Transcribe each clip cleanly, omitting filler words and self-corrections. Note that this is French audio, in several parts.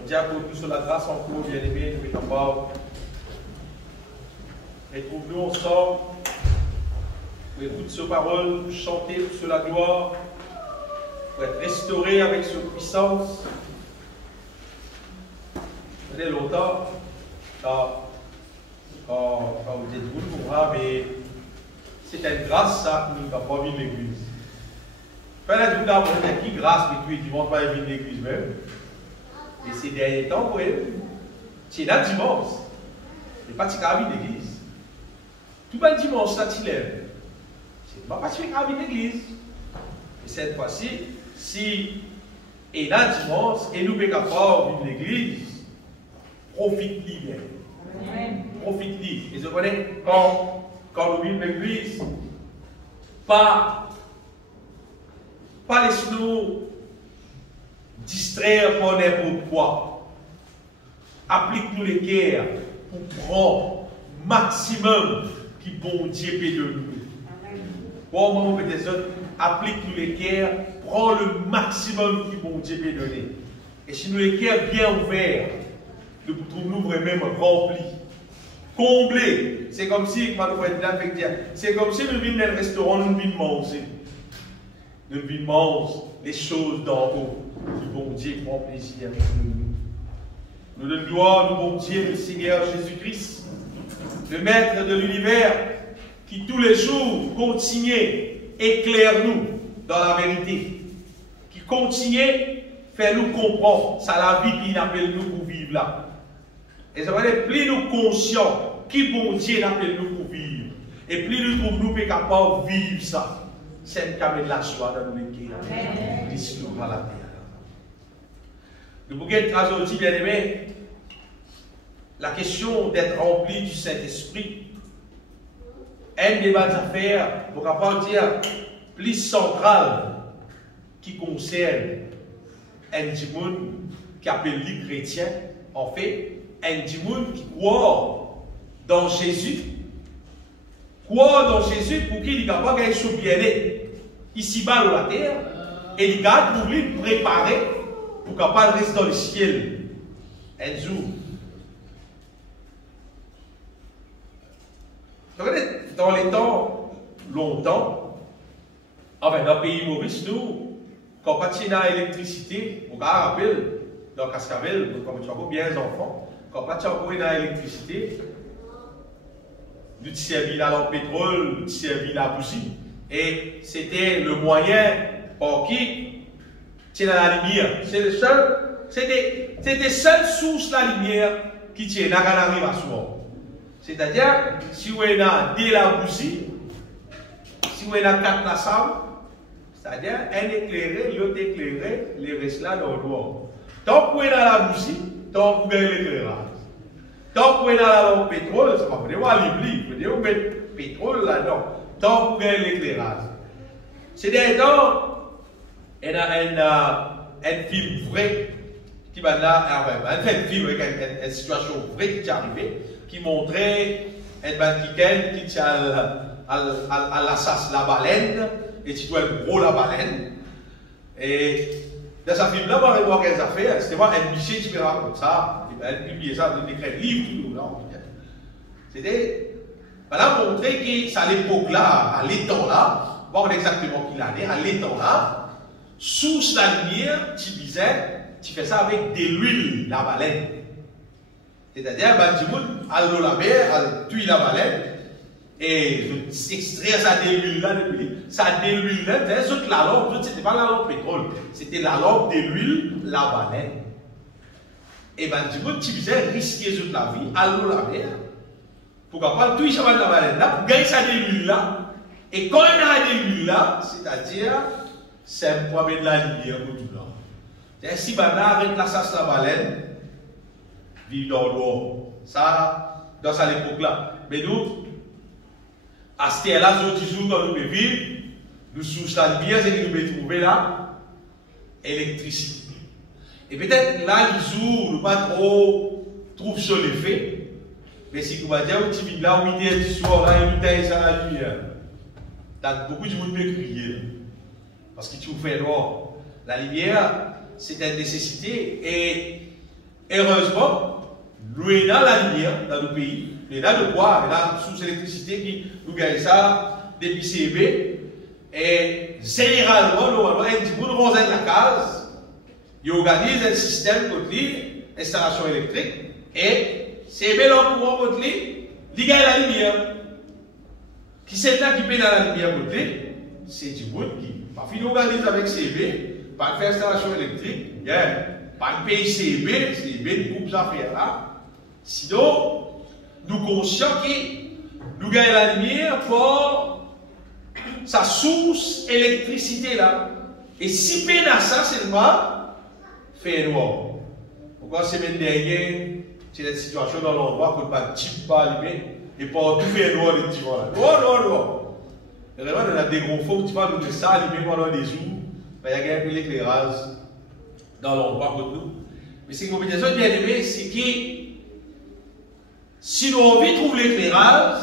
On dit à nous sur la grâce en cours, bien aimé, nous sommes capables. Retrouve-nous ensemble pour écouter ces paroles, pour chanter sur la gloire, pour être restauré avec sa puissance. Ça fait longtemps, quand vous êtes vous, mais c'est une grâce ça que nous n'avons pas vu l'église. Fallait tout d'abord qui grâce, mais tu dimanche pas venir l'église même. Et ces derniers temps, vous voyez, c'est là dimanche. C'est pas si grave l'église. Tout le dimanche, ça tu lèves. C'est pas si grave l'église. Et cette fois-ci, si et là dimanche, et nous sommes capables de l'église, profite-y bien. Profite-y. Et je connais quand nous vivons l'église, pas laisse-nous distraire par n'importe quoi. Applique-nous les guerres pour prendre maximum qui bon Dieu peut de nous. Pour moi, applique-nous les guerres, prends le maximum qui bon Dieu peut donner. Et si nous les guerres bien ouverts, nous trouvons vraiment remplis, comblés. C'est comme si, c'est comme si nous venions dans le restaurant, nous venions manger. Nous venions manger les choses d'en haut. Le bon Dieu prend plaisir avec nous. Nous donnons gloire au bon Dieu, le Seigneur Jésus-Christ, le Maître de l'univers, qui tous les jours continue éclaire-nous dans la vérité, qui continue faire nous comprendre, c'est la vie qu'il appelle nous pour vivre là. Et ça va être plus nous conscients qui bon Dieu appelle nous pour vivre, et plus nous trouvons nous capables de vivre ça. C'est une de la joie dans nos cœurs. L'histoire à la terre. Nous pouvons être aujourd'hui, bien aimés, la question d'être rempli du Saint-Esprit. Un des bonnes affaires, pour pouvoir dire, plus centrale, qui concerne un monde qui appelle les chrétiens, en fait, un monde qui croit dans Jésus. Croire dans Jésus pour qu'il est capable de se bien-être ici-bas sur la terre et il garde pour lui préparer pour capable de rester dans le ciel un jour. Dans les temps longtemps, enfin, dans le pays Maurice, nous, quand on a l'électricité, on rappelle dans Cascavel, quand tu as bien les enfants, quand on a l'électricité, nous servons la lampe pétrole, nous servons la bougie. Et c'était le moyen pour qui tient la lumière. C'était la seule source de la lumière qui tient la arrive à soi. C'est-à-dire, si vous avez de la bougie, si vous avez 4 la salle, c'est-à-dire un éclairé, l'autre éclairé, les restes là dans le noir. Tant que vous avez la bougie, tant que vous avez l'éclairage. Tant que vous avez la lampe pétrole, ça va vous dire, vous mettez pétrole là-dedans. Tant que vous avez l'éclairage. C'est des temps, il y a un film vrai qui va là, un film avec une situation vraie qui est arrivée, qui montrait un banquier qui tient à la chasse la baleine, et tu dois être gros la baleine. Et dans ce film-là, on va voir quelles affaires, c'était moi un biché qui me raconte ça, elle publiait ça dans des livres, tout là. C'était. On a montré que à l'époque-là, à l'étang-là, voir exactement qui l'année, à l'étang-là, sous la lumière, tu disais, tu fais ça avec de l'huile, la baleine. C'est-à-dire, tu à l'eau la mer, tu la baleine, et tu extrais ça de l'huile-là, ça de l'huile-là, la lampe, c'était pas la lampe pétrole, c'était la lampe de l'huile, la baleine. Et tu disais, risquer toute la vie, à l'eau la mer. Pour pouvoir tout ça la baleine là, pour gagner ça de l'huile là. Et quand on a de l'huile là, c'est-à-dire, c'est un problème de la lumière pour tout là. C'est-à-dire, si on arrête la chasse la baleine, vivre dans l'eau. Ça, dans cette époque-là. Mais nous, à ce là, toujours quand nous vivons, nous sous la lumière, c'est que nous pouvons trouver là, électricité. Et peut-être là, les jours, nous pas trop trouver sur l'effet. Mais si vous allez dire, tu vis là, 8h du soir, là, il y a ça la lumière. Beaucoup de monde peut crier. Parce que tu fais noir. La lumière, c'est une nécessité. Et heureusement, nous avons la lumière dans nos pays, nous avons de bois, nous avons sous électricité qui nous gagne ça depuis CB. Et généralement, normalement, nous avons la case, ils organisent un système côté installation électrique et CB leur courant côté, ils gagnent la lumière. Qui c'est là qui paye dans la lumière côté? C'est du monde qui, pas fini organise avec CB, pas faire installation électrique, pas payer CB, CB nous coupe ça faire là. Sinon, nous conscients que nous gagnons la lumière pour sa source électricité là. Et si peine à ça seulement, fait noir. Pourquoi semaine dernière, c'est la situation dans l'endroit que pas type pas allumé et pas tout fait noir les petits là. Non. Vraiment, on a des gros faux qui vont nous ça allumé pendant des jours. Il y a un peu l'éclairage dans l'endroit pour nous. Mais ce qui m'a bien aimé, c'est que si nous avons trouvé l'éclairage,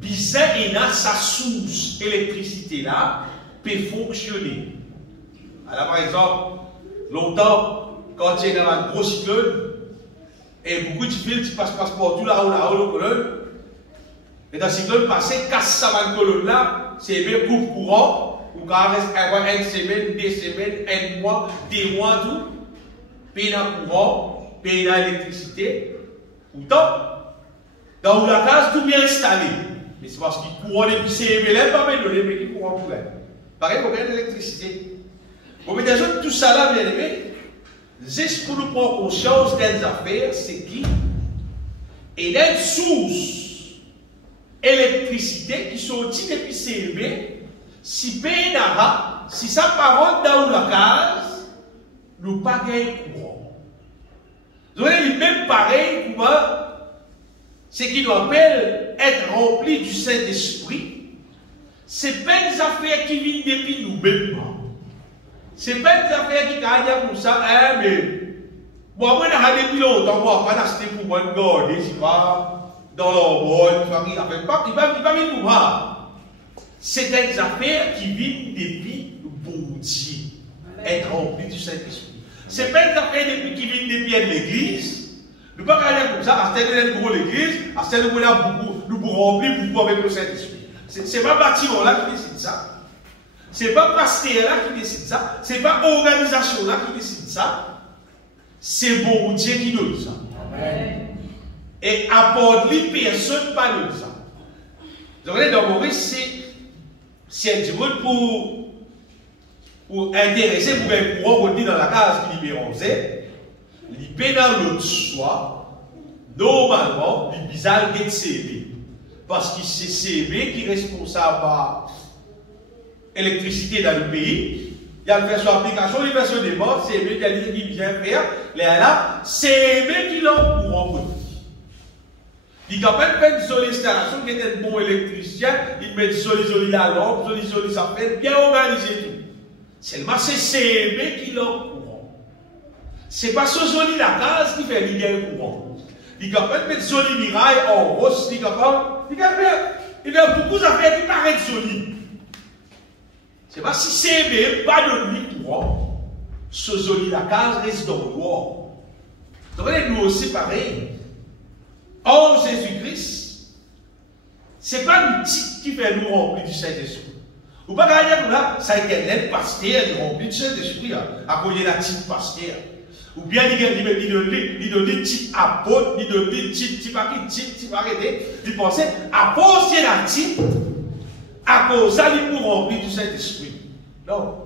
bizarre et là, sa source d'électricité là peut fonctionner. Alors, par exemple, longtemps, quand il y a un gros cyclone, et beaucoup de fils qui passent partout là-haut, le colonne, et dans le cyclone passé, casse sa colonne là, c'est bien coupe courant, ou quand reste une semaine, 2 semaines, 1 mois, 2 mois, tout, paye dans courant, paye dans l'électricité. Pourtant, dans la case, tout bien installé. Mais c'est parce qu'il courant depuis CMLM, pas mal donné, mais il courant pour elle. Pareil, il y a de l'électricité. Bon, mais déjà, tout ça là, bien aimé, juste pour nous prendre conscience des affaires, c'est qui? Et des sources électricité qui sont depuis CMB, si Pénara, si ça part dans la case, nous pas gagner courant. Vous voyez, même pareil, ce qui nous appelle être rempli du Saint-Esprit, c'est pas des affaires qui viennent depuis nous-mêmes. C'est pas des affaires qui gagnent comme ça, mais moi, je n'ai depuis longtemps, moi, pas d'acheter pour moi de garder, c'est pas dans l'envol, il va venir nous voir. C'est des affaires qui viennent depuis le bon Dieu, être rempli du Saint-Esprit. C'est pas des affaires qui viennent depuis l'église. Nous ne pouvons pas aller comme ça, à ce que nous l'église, à ce que nous avons beaucoup rempli beaucoup avec le Saint-Esprit. Ce n'est pas bâtiment là qui décide ça. Ce n'est pas pasteur là qui décide ça. Ce n'est pas organisation là qui décide ça. C'est bon Dieu qui donne ça. Amen. Et apporte lui personne pas de ça. Donc dans Maurice, c'est un petit peu pour intéresser, pour un courant retenu dans la case qui libère 11. Il dans l'autre soir, normalement, il bizarre de CB. Parce que c'est CB qui est responsable par l'électricité dans le pays. Il y a une version application, une version des morts, CB qui a dit qu'il vient faire. Là, CB qui l'a courant retenu. Il a même fait une sollicitation qui était un bon électricien, il met soli la lampe, soli ça fait bien organisé tout. Seulement c'est CB qui l'a courant. C'est pas ce joli la case qui fait l'idée courant. Il a même mettre joli miraille en rose, il a beaucoup d'affaires qui paraissent jolies. C'est pas si CB pas de lui courant, ce joli la case reste dans le noir. Donc nous aussi pareil. Or, Jésus-Christ, ce n'est pas le titre qui fait nous remplir du Saint-Esprit. Vous ne pouvez pas dire que là, ça a été un pasteur qui remplit du Saint-Esprit, à cause de la titre pasteur. Ou bien il donne des titres apôtres, il donne des titres arrêtés. Il pensait, apôtre, c'est la titre, à cause ça, il pour remplir du Saint-Esprit. Non.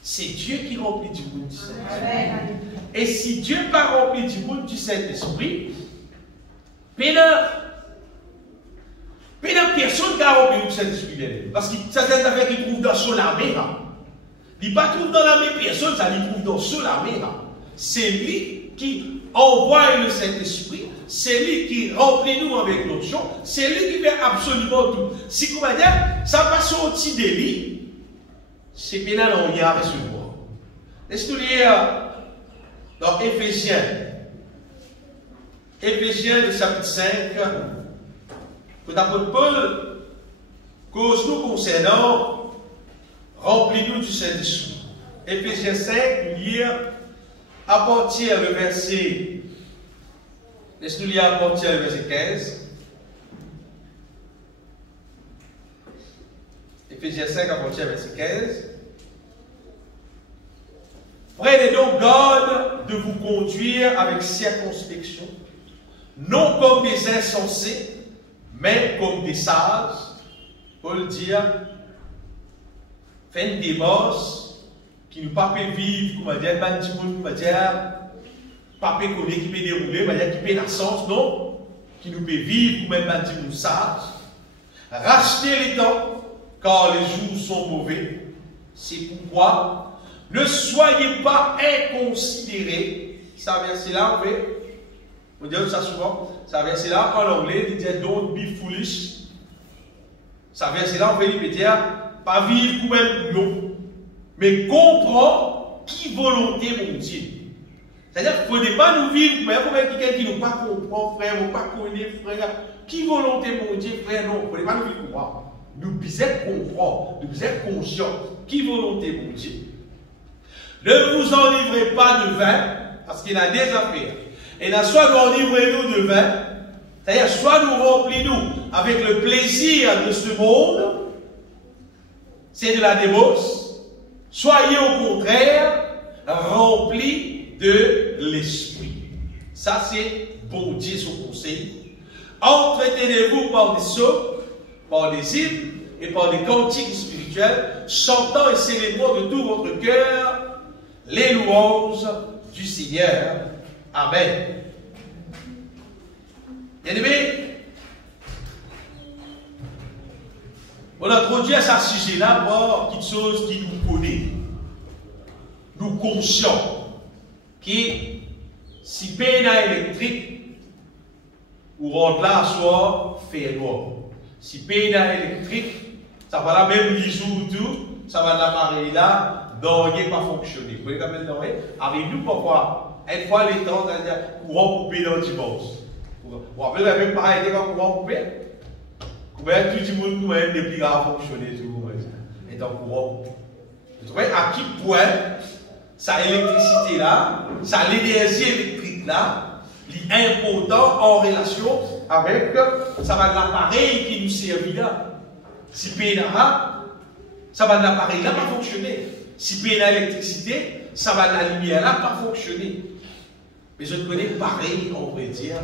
C'est Dieu qui remplit du monde du Saint-Esprit. Et si Dieu n'a pas rempli du monde du Saint-Esprit, personne qui a rempli du Saint-Esprit. Parce que certaines affaires qu'il trouve dans son armée, il ne pas trouve dans l'armée personne, ça il trouve dans son armée. C'est lui qui envoie le Saint-Esprit, c'est lui qui remplit nous avec l'onction, c'est lui qui fait absolument tout. Si vous voulez dire, ça va sortir de lui, c'est bien là on y a recevoir. Laisse-nous lire dans Éphésiens. Éphésiens, le chapitre 5, que l'apôtre Paul cause nous concernant, remplis-nous du Saint-Esprit. Éphésiens 5, lire à partir du verset, laisse-nous lire à partir du verset 15. Éphésiens 5 à partir du verset 15. Prenez donc garde de vous conduire avec circonspection, non comme des insensés, mais comme des sages. Paul dit, faites des mœurs qui nous pas vivre, comme dire, pas connaître qui peut dérouler, qui peut la sens, non, qui nous peut vivre comme un petit sage. Rachetez les temps, car les jours sont mauvais. C'est pourquoi ne soyez pas inconsidérés. Ça verset-là, on fait. On dit ça souvent. Ça verset-là, en anglais, il dit don't be foolish. Ça verset-là, on fait, il dire pas vivre comme un non, mais comprendre qui volonté mon Dieu. C'est-à-dire qu'il ne faut pas nous vivre comme quelqu'un qui ne pas comprend, frère, ne pas connaître, frère. Qui volonté mon Dieu, frère, non. Il ne faut pas nous vivre comme ça. Nous devons comprendre, nous devons conscients. Qui volonté mon Dieu. Ne vous enivrez pas de vin, parce qu'il y a des affaires. Et là, soit nous enivrez-nous de vin, c'est-à-dire soit nous remplissons avec le plaisir de ce monde, c'est de la démos, soyez au contraire remplis de l'esprit. Ça, c'est bon Dieu son conseil. Entretenez-vous par des psaumes, par des hymnes et par des cantiques spirituels, chantant et célébrant de tout votre cœur les louanges du Seigneur. Amen. Bien-aimés, on introduit à ce sujet-là par quelque chose qui nous connaît, nous conscients, qui, si peine électrique, ou rentre là à soi, fait noir. Si peine électrique, ça va là même les jours tout, ça va l'appareil là, d'orgueil pas fonctionner. Vous voyez quand même d'orgueil? Avec nous, parfois, une fois les temps, c'est-à-dire courant coupé dans le dimanche. Vous vous rappelez la même pareil quand courant coupé? Combien tout le monde nous aide depuis à fonctionner, et dans courant coupé. Vous voyez à quel point, sa électricité là, sa l'énergie électrique là, est important en relation avec ça va l'appareil qui nous servit là. Si PNA, ça va l'appareil là pas fonctionner. Si PNA électricité, ça va la lumière là pas fonctionner. Mais je connais pareil, on pourrait dire.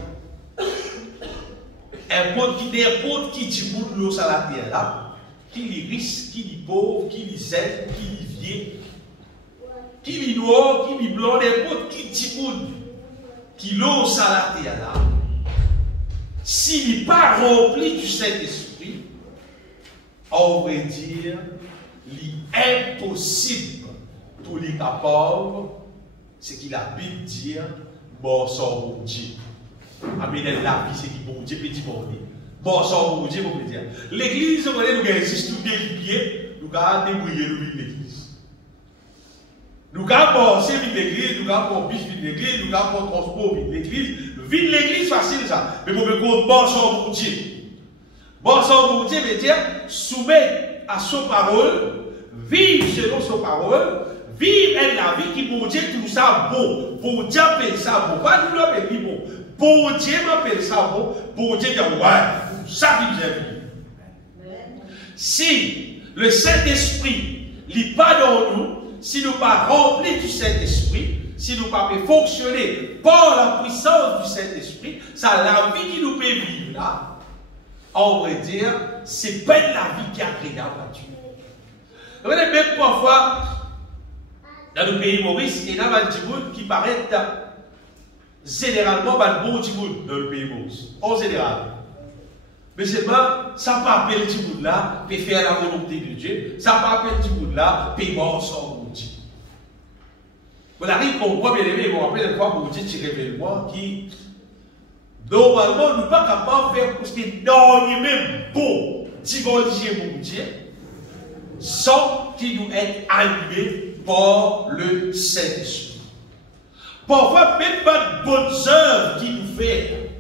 N'importe qui dit bout de l'eau sur la terre là, qui les riche, qui les pauvre, qui les aide, qui les vieux, qui les noir, qui les blanc, n'importe qui dit bout qui l'eau sur la terre là, s'il n'est pas rempli du Saint-Esprit, on va dire, il est impossible pour les capables, ce qu'il a pu dire, bon sang bon Dieu. Amen, la vie, c'est qui bon Dieu, petit bon Dieu. Bon sang bon Dieu, on peut dire. L'église, nous avons juste tout équipier, nous avons débrouillé l'église. Nous avons pensé vite l'église, nous avons pensé vite l'église, nous avons transport vite l'église. Vite l'église, facile ça. Mais pour me dire, bon sang bon Dieu. Bon sang bon Dieu veut dire, soumettre à son parole, vivre selon son parole, vivre la vie qui, bon Dieu, tout ça bon. Bon Dieu appelle ça bon. Pas nous l'appelle bon. Bon Dieu m'appelle ça bon. Bon Dieu dit, ouais, ça vit bien. Si le Saint-Esprit n'est pas dans nous, si nous ne sommes pas remplis du Saint-Esprit, si nous ne sommes pas fonctionner par la puissance du Saint-Esprit, ça la vie qui nous peut vivre là, on va dire, c'est pas la vie qui est agréable à Dieu. Vous voyez, même parfois, dans le pays Maurice, il y a des gens qui paraissent généralement bon petit monde dans le pays Maurice. En général. Mais c'est pas, ça pas appeler le petit monde là, pour faire la volonté de Dieu. Ça pas appeler le petit monde là, pour mort sans bon Dieu. Vous arrivez pour moi, bien aimé, vous rappelez une fois pour Dieu qui révèle moi, qui, normalement, nous ne sommes pas capables de faire parce que dans même bon, divulguer mon Dieu, sans qu'il nous ait animés par le Saint-Esprit. Parfois, même pas de bonnes œuvres qu'il nous fait,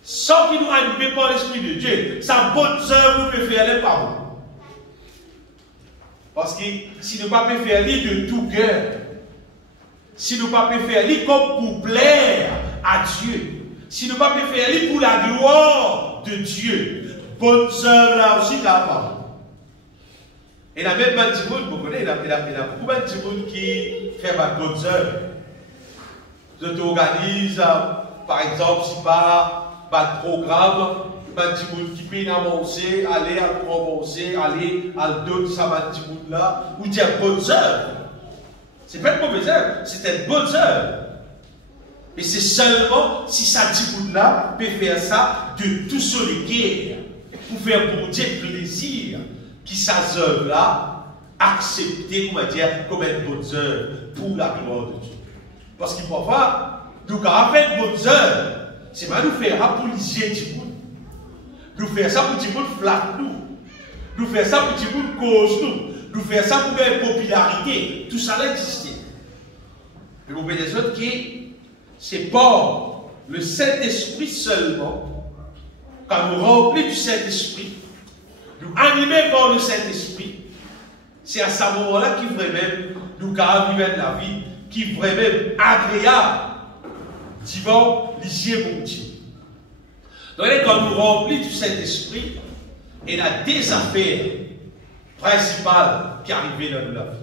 sans qu'il nous animé par l'Esprit de Dieu, sa bonne œuvre nous peut faire les paroles. Parce que si nous ne pouvons pas faire de tout cœur, si nous ne pas faire comme pour plaire à Dieu, si nous ne pas faire pour la gloire de Dieu, bonnes œuvres là aussi capable. Et la même Bandimoun, vous connaissez, il y a beaucoup de Bandimoun qui fait de bonnes œuvres. Je t'organise, par exemple, si pas de programme, Bandimoun qui peut avancer, aller à avancer, aller à d'autres, ça Bandimoun là, ou dire bonnes œuvres. Ce n'est pas une mauvaise œuvre, c'est une bonne œuvre. Et c'est seulement si ça Bandimoun là peut faire ça de tout son cœur, pour faire pour Dieu plaisir. Qui sa œuvre là, accepter, on va dire, comme une bonne œuvre pour la gloire de Dieu. Parce qu'il faut voir, nous avons fait une bonne œuvre, c'est pas nous faire ça pour liser du monde. Nous faire ça pour du monde flatte nous. Nous faire ça pour du monde cause nous. Nous faire ça pour une popularité. Tout ça existe. Mais vous voyez des autres qui, c'est pas le Saint-Esprit seulement, quand nous remplissons du Saint-Esprit, nous animés par le Saint-Esprit, c'est à ce moment-là qui vraiment nous arrive la vie, qui vraiment agréable, divin, lisier mon Dieu. Donc quand nous remplissons du Saint-Esprit, il y a des affaires principales qui arrivent dans la vie.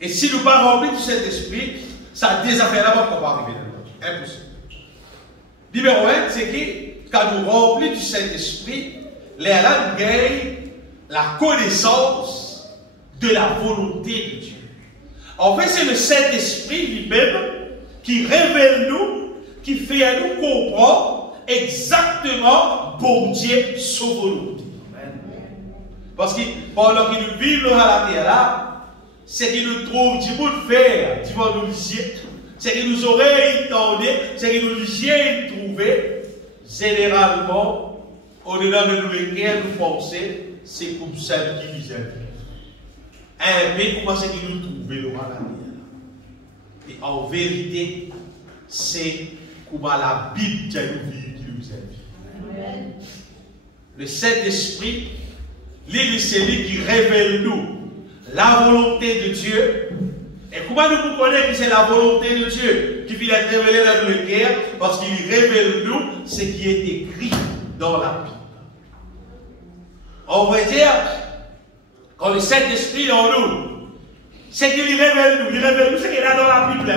Et si nous ne pas remplis du Saint-Esprit, ça a des affaires là-bas qui vont arriver dans la vie. Impossible. Numéro 1, c'est que quand nous remplissons du Saint-Esprit, là, nous gagnons la connaissance de la volonté de Dieu. En fait, c'est le Saint-Esprit lui-même qui révèle nous, qui fait à nous comprendre exactement pour Dieu sa volonté. Parce que pendant que nous vivons à la terre là, c'est qu'il nous trouve du monde faire, du monde nous lisier, c'est qu'il nous oreilles tendent, c'est qu'il nous lisier trouver, généralement, au-delà de nous lesquels nous pensons, c'est comme ça qui nous aime. Mais comment c'est qu'il nous trouve le roi la Et en vérité, c'est comme la Bible qui nous aime. Le Saint-Esprit, c'est lui qui révèle nous la volonté de Dieu. Et comment nous pouvons connaître que c'est la volonté de Dieu qui vient être révélée dans le cœur? Parce qu'il révèle nous ce qui est écrit dans la Bible. On va dire, quand le Saint-Esprit est en nous, c'est qu'il révèle nous ce qu'il y a dans la Bible.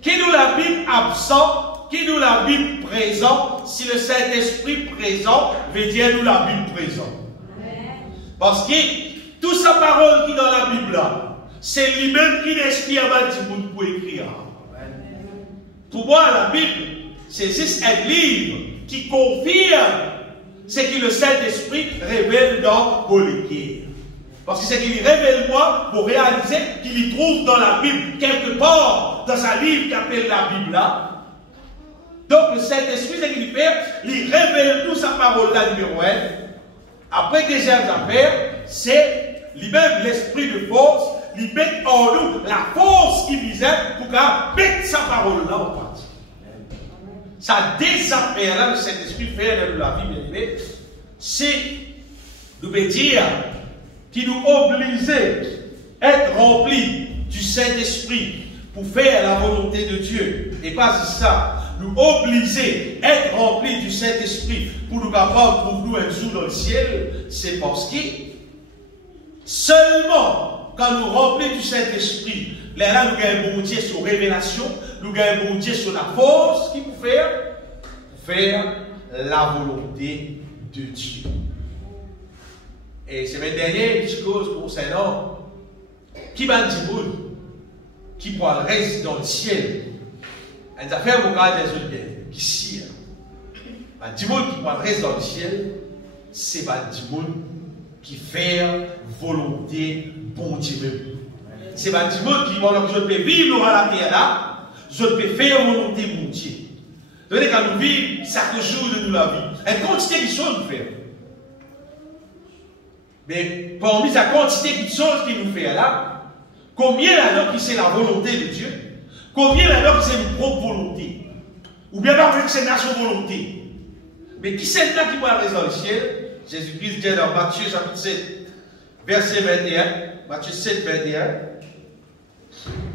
Qui nous la Bible absent, qui nous la Bible présent, si le Saint-Esprit présent veut dire nous la Bible présent. Parce que toute sa parole qui est dans la Bible là, c'est lui-même qui inspire pour écrire. Pour moi, la Bible, c'est juste un livre qui confirme ce que le Saint-Esprit révèle dans vos lectures. Parce que c'est qu'il révèle moi pour réaliser qu'il y trouve dans la Bible, quelque part dans un livre qui appelle la Bible là. Donc le Saint-Esprit, c'est qu'il fait, il révèle tout sa parole là, numéro 1. Après, deuxième affaire, c'est lui-même l'esprit de force, il met en nous la force qui visait pour mettre sa parole là en pratique. Ça des affaires là, le Saint-Esprit fait dans la vie, bien aimé, c'est, nous veut dire, qui nous obligeait à être remplis du Saint-Esprit pour faire la volonté de Dieu. Et pas ça, nous obliger à être remplis du Saint-Esprit pour nous capables pour nous un jour dans le ciel, c'est parce que seulement quand nous remplissons du Saint-Esprit, là nous gagnons bon Dieu sur révélation, nous gagnons bon Dieu sur la force qui peut faire la volonté de Dieu. Et c'est ma dernière petite cause concernant qui va dire qui pourra rester dans le ciel. Les affaires vous regardez des autres qui sire. Un dimon qui pourra rester dans le ciel, c'est un dimon qui fait volonté bon Dieu. C'est un dimon qui pendant que je peux vivre à la terre là, je peux faire volonté bon Dieu. Donc quand nous vivons chaque jour de nous la vie, une quantité de choses nous fait. Mais parmi sa quantité de choses qu'il nous fait là, combien là-dedans qui c'est la volonté de Dieu? Combien là-dedans qui c'est une propre volonté? Ou bien pas que c'est notre volonté? Mais qui c'est là qui va rester dans le ciel? Jésus-Christ dit dans Matthieu chapitre 7, verset 21, Matthieu 7, 21,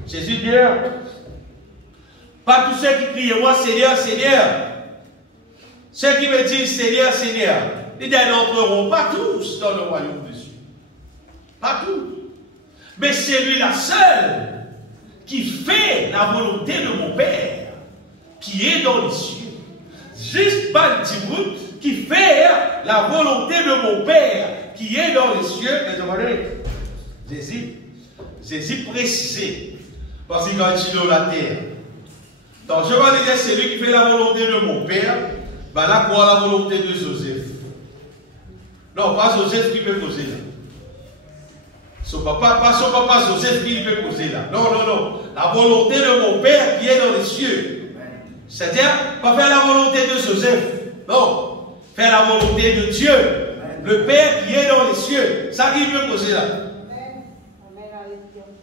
Jésus dit, pas tous ceux qui crient, moi Seigneur, Seigneur. Ceux qui me disent Seigneur, Seigneur, ils n'entreront pas tous dans le royaume de Dieu. Pas tous. Mais c'est lui-là seul qui fait la volonté de mon Père, qui est dans les cieux. Juste pas Djibout qui fait la volonté de mon Père, qui est dans les cieux. Et demandez, Jésus précisé, parce qu'il a dit dans la terre. Donc je vais dire, c'est lui qui fait la volonté de mon Père, ben là, quoi la volonté de Joseph? Non, pas Joseph qui peut poser là. Son papa, pas son papa Joseph qui peut poser là. Non, non, non. La volonté de mon Père qui est dans les cieux. C'est-à-dire, pas faire la volonté de Joseph. Non. Faire la volonté de Dieu. Le Père qui est dans les cieux. Ça qui peut poser là.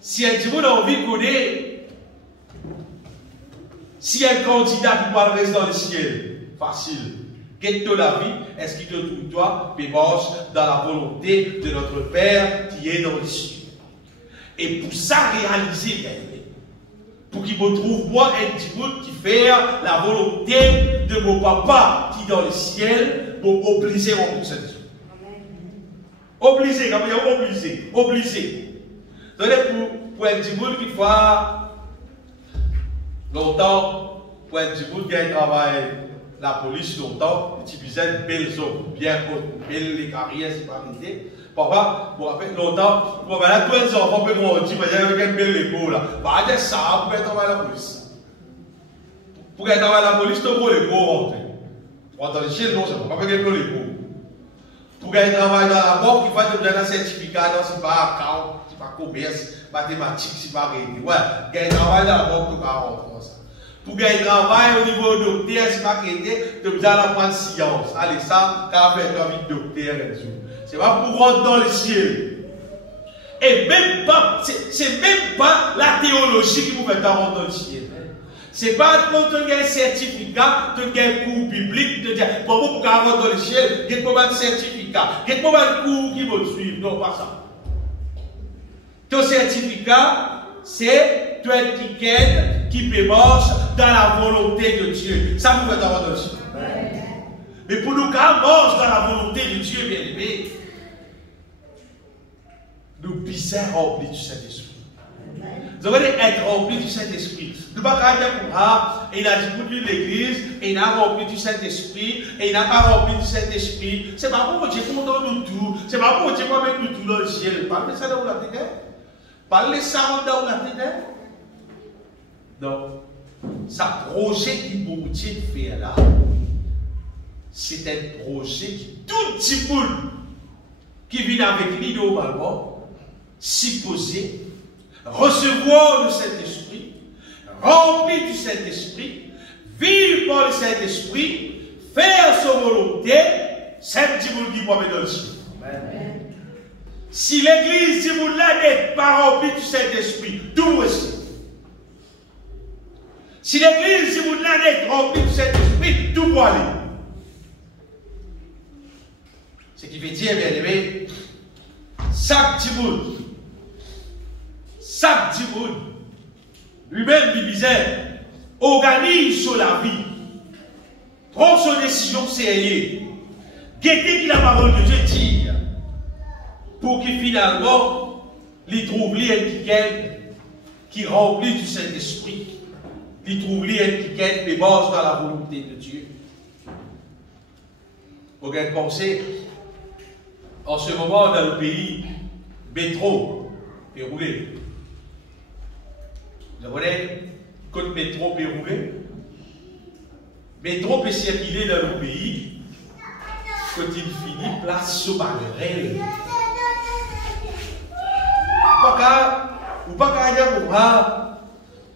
Si un petit monde a envie de connaître, si un candidat qui parle reste dans le ciel, facile. Quelle que la vie, est-ce qu'il te trouve toi, Pémorge, dans la volonté de notre Père qui est dans les cieux? Et pour ça réaliser, bien aimé, pour qu'il me trouve moi un petit monde qui fait la volonté de mon papa qui est dans le ciel, pour obliger en tout ça. Obliger, comme il y a obligé, obligé. Pour un petit monde qui fait longtemps, pour un petit monde qui a un travail. La police longtemps, utilisait une belle zone, bien haute, belle les carrières, c'est pas arrêté. Papa, bon, après longtemps, bon, ben là, tous les enfants peuvent grandir, mais il y a une belle épaule là. Bah, il y a ça, pour être travailler à la police. Pour être travailler à la police, tu peux l'épaule rentrer. Pour entendre les chiens, non, c'est pas pour être l'épaule. Pour être travailler dans la banque, il faut te donner un certificat, c'est pas account, c'est pas commerce, mathématiques, c'est pas arrêté. Ouais, il y a un travail dans la banque, tu peux rentrer ça. Pour gagner un travail au niveau docteur, c'est pas qu'il tu as besoin d'apprendre science. Allez, ça, car faire ta vie de docteur et tout. C'est pas pour rentrer dans le ciel. Et même pas, c'est même pas la théologie qui vous fait rentrer dans le ciel. C'est pas quand tu as un certificat, tu as un cours biblique, tu te dis, pour rentrer dans le ciel, il y a pas de certificat, il y a pas de cours qui vont te suivre. Non, pas ça. Ton certificat, c'est ton étiquette qui pémorge dans la volonté de Dieu. Ça vous fait avoir dans le ciel. Mais pour nous, quand on mange dans la volonté de Dieu, bien aimé, nous puissions remplis du Saint-Esprit. Nous devons être remplis du Saint-Esprit. Nous ne pouvons pas dire pour il a dit pour l'église, et il a rempli du Saint-Esprit, et il n'a pas rempli du Saint-Esprit. C'est pas pour Dieu qu'on donne nous tout. C'est pas pour Dieu qu'on met nous tout dans le ciel. Parlez ça dans la tête. Parlez ça dans la tête. Non. Ça projet du bon Dieu de faire là, c'est un projet qui tout petit monde qui vient avec lui normalement, supposé recevoir le Saint-Esprit, rempli du Saint-Esprit, vivre par le Saint-Esprit, faire sa volonté, c'est un petit monde qui va dans le ciel. Si l'église dit vous là n'est pas remplie du Saint-Esprit, tout aussi. Si l'église, si vous n'êtes rempli de cet esprit, tout va aller. Ce qui veut dire, bien aimé, chaque Djibout, lui-même, il disait, organise sur la vie, prend son décision sérieuse, guettez qui la parole de Dieu dit, pour qu'il finalement, il trouve l'étiquette qui remplit du Saint-Esprit. Il trouve l'étiquette des bases dans la volonté de Dieu. Vous pouvez penser, en ce moment, dans le pays, métro est roulé. Vous voyez, côte métro est roulé. Métro peut circuler dans le pays, quand il finit, place sur Baguerel. Ou pas qu'à dire pour moi.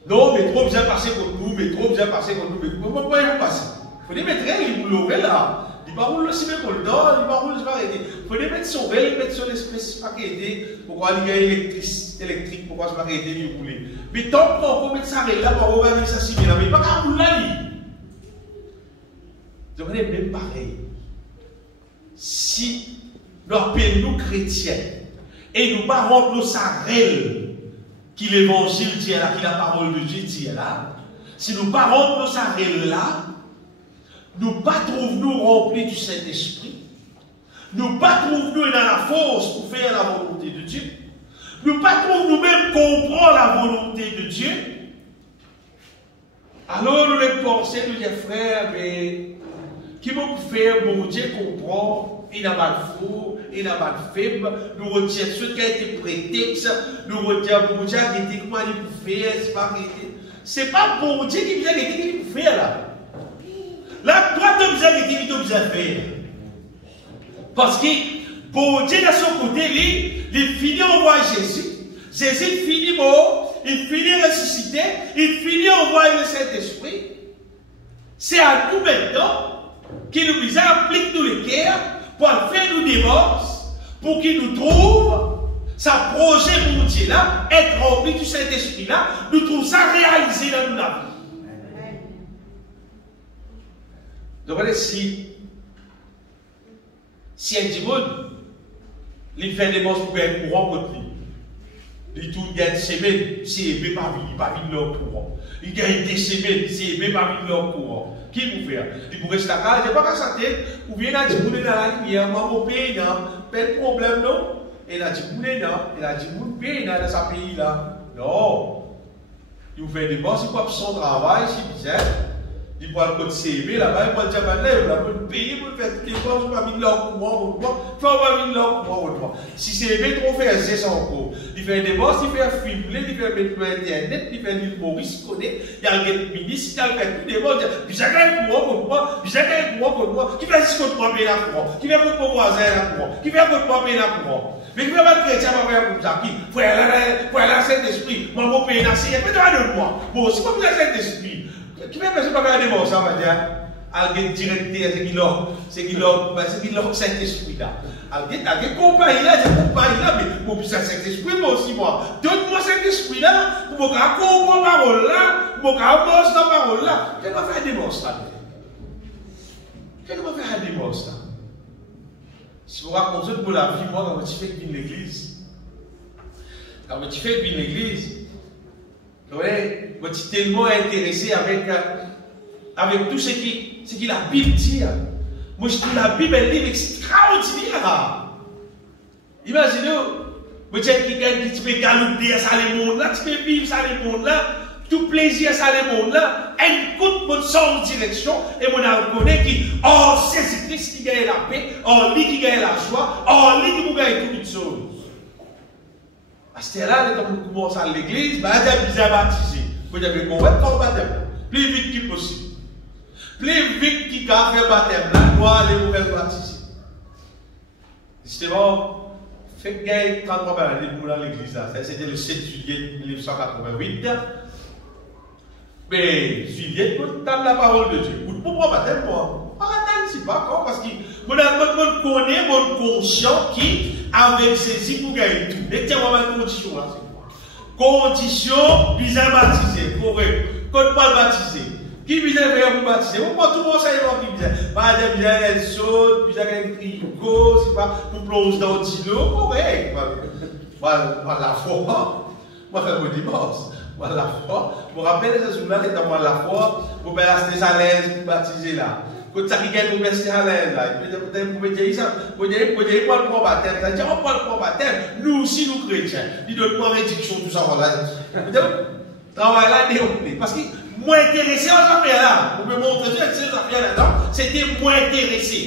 Non, mais trop bien passé contre nous, mais trop bien passé contre nous. Mais pourquoi il faut passer? Il faut les mettre, il vous l'ouvrir là. Il va rouler aussi bien pour le dos, il va rouler, il va arrêter. Il faut les mettre sur elle, mettre sur l'espèce, pas aider. Pourquoi il y a électrique, pourquoi je vais arrêter de rouler? Mais tant qu'on peut mettre ça là, pour organiser ça si bien, mais il va pas rouler là. Donc, on est même pareil. Si nous appelons nous chrétiens et nous ne pas remplir ça réel, qui l'évangile dit là, qui la parole de Dieu dit là, si nous parlons de ça là, nous pas trouvons-nous remplis du Saint-Esprit, nous pas trouvons-nous dans la force pour faire la volonté de Dieu, nous pas trouvons nous-mêmes comprendre la volonté de Dieu. Alors nous les pensons, nous disons, frère, mais qui va faire bon Dieu comprendre, il n'a pas de faux, il n'a pas de faible, nous retirons ce qui a été prétexte, nous retirons bon Dieu qui était comment il peut faire, c'est pas bon Dieu qui vient qui peut faire là. Là, toi, tu as besoin de qui tu as besoin de faire. Parce que bon Dieu, de son côté, il finit envoyer Jésus. Jésus finit mort, il finit ressuscité, il finit envoyer le Saint-Esprit. C'est à nous maintenant qu'il nous applique tous les cœurs pour faire nous divorce, pour qu'il nous trouve sa projet pour Dieu là, être rempli du Saint-Esprit là, nous trouvons ça réalisé dans notre vie. Donc, si un dimanche, il fait des monstres pour gagner courant contre lui, il tourne gagne des semaines, si il pas vite leur courant. Il gagne des semaines, si il pas vite leur courant. Qui vous fait? Il pourrait rester à casa, il n'y a pas qu'à sa tête, ou bien il a dit, vous êtes dans la lumière, moi, mon pays, pas de problème, non? Et il a dit, vous êtes dans, il a dit, vous pays dans ce pays-là. Non. Il vous fait des monstres, il peut son travail, c'est bizarre. Il prend le code CV, là-bas, il prend le diamant, il peut payer pour faire toutes les choses, il va venir leur courant, il va venir leur courant. Si c'est trop fait, c'est son cours. Il fait des boss, il fait film, il fait mettre sur Internet, il fait l'île Maurice, il connaît, il y a un ministre, il fait tous les mots, puis j'ai un courant contre moi, puis j'ai un courant contre moi, qui fait ce contre moi payer la courant, qui fait contre mon voisin la courant, qui fait contre moi payer la courant. Mais qui fait pas de chrétien, va faire comme ça, qui, frère, là, Saint-Esprit, moi, mon pays, là, c'est, il y a pas de moi. Bon, si vous avez Saint-Esprit, qui fait pas regarder bon ça, on va dire, alguien directeur, c'est qui l'a Saint-Esprit là. Alguien compagnie là, c'est compagnie là, mais pour ça Saint-Esprit, moi aussi, moi. Donne-moi Saint-Esprit là, pour que je comprenne la parole là, pour que je avance dans la parole là. Qu'est-ce qu'on va faire des monstres là? Qu'est-ce qu'on va faire des monstres là? Si vous racontez pour la vie, moi, quand je fais que l'église, quand je fais que l'église, je suis tellement intéressé avec tout ce qui la Bible dit. Moi, je trouve la Bible un livre extraordinaire. Imaginez-vous, je dis que tu peux galoper ça les mondes là, tu peux vivre ça les mondes là, tout plaisir ça les mondes là, écoute mon son direction et mon reconnaît qui, oh, c'est Christ qui gagne la paix, oh, lui qui gagne la joie, oh, lui qui gagne toutes les choses. À ce là quand on commence à l'église, il y a bizarre baptisé. Vous avez compris comme baptême, plus vite que possible. Plus vite qu'il a fait baptême, là, doit aller vous faire baptiser. Justement, fait gagner 33 années dans l'église là. C'était le 7 juillet 1988. Mais juillet, vous avez la parole de Dieu. Vous ne pouvez pas baptême, moi. Pas attendre, c'est pas encore parce que vous connaissez mon conscient qui, avec ceci, vous gagnez tout. Mettez-moi ma condition là, c'est quoi? Condition, bizarre baptisé, correct. Code pas baptisé. Qui bizarre faire vous baptiser? Vous pas tout le monde ça y qui bizarre. Pas de bizarre, elle saute, bizarre, elle crie, c'est pas pour plonger dans le l'eau, correct. Moi, la foi, moi, je me divorce. Moi, la foi, je me rappelle ce jour-là, étant moi la foi, vous pouvez rester à l'aise pour baptiser là. Quand ça qui gagne, vous restez à l'aise là. Vous pouvez dire ça, vous pouvez dire pas le baptême. Ça dit, on parle de baptême. Nous aussi, nous chrétiens. Il donne pas réduction, tout ça, voilà. Travail là, déroulé. Parce que moins intéressé à cette affaire-là. Vous pouvez montrer que ces affaires-là, c'était moins intéressé.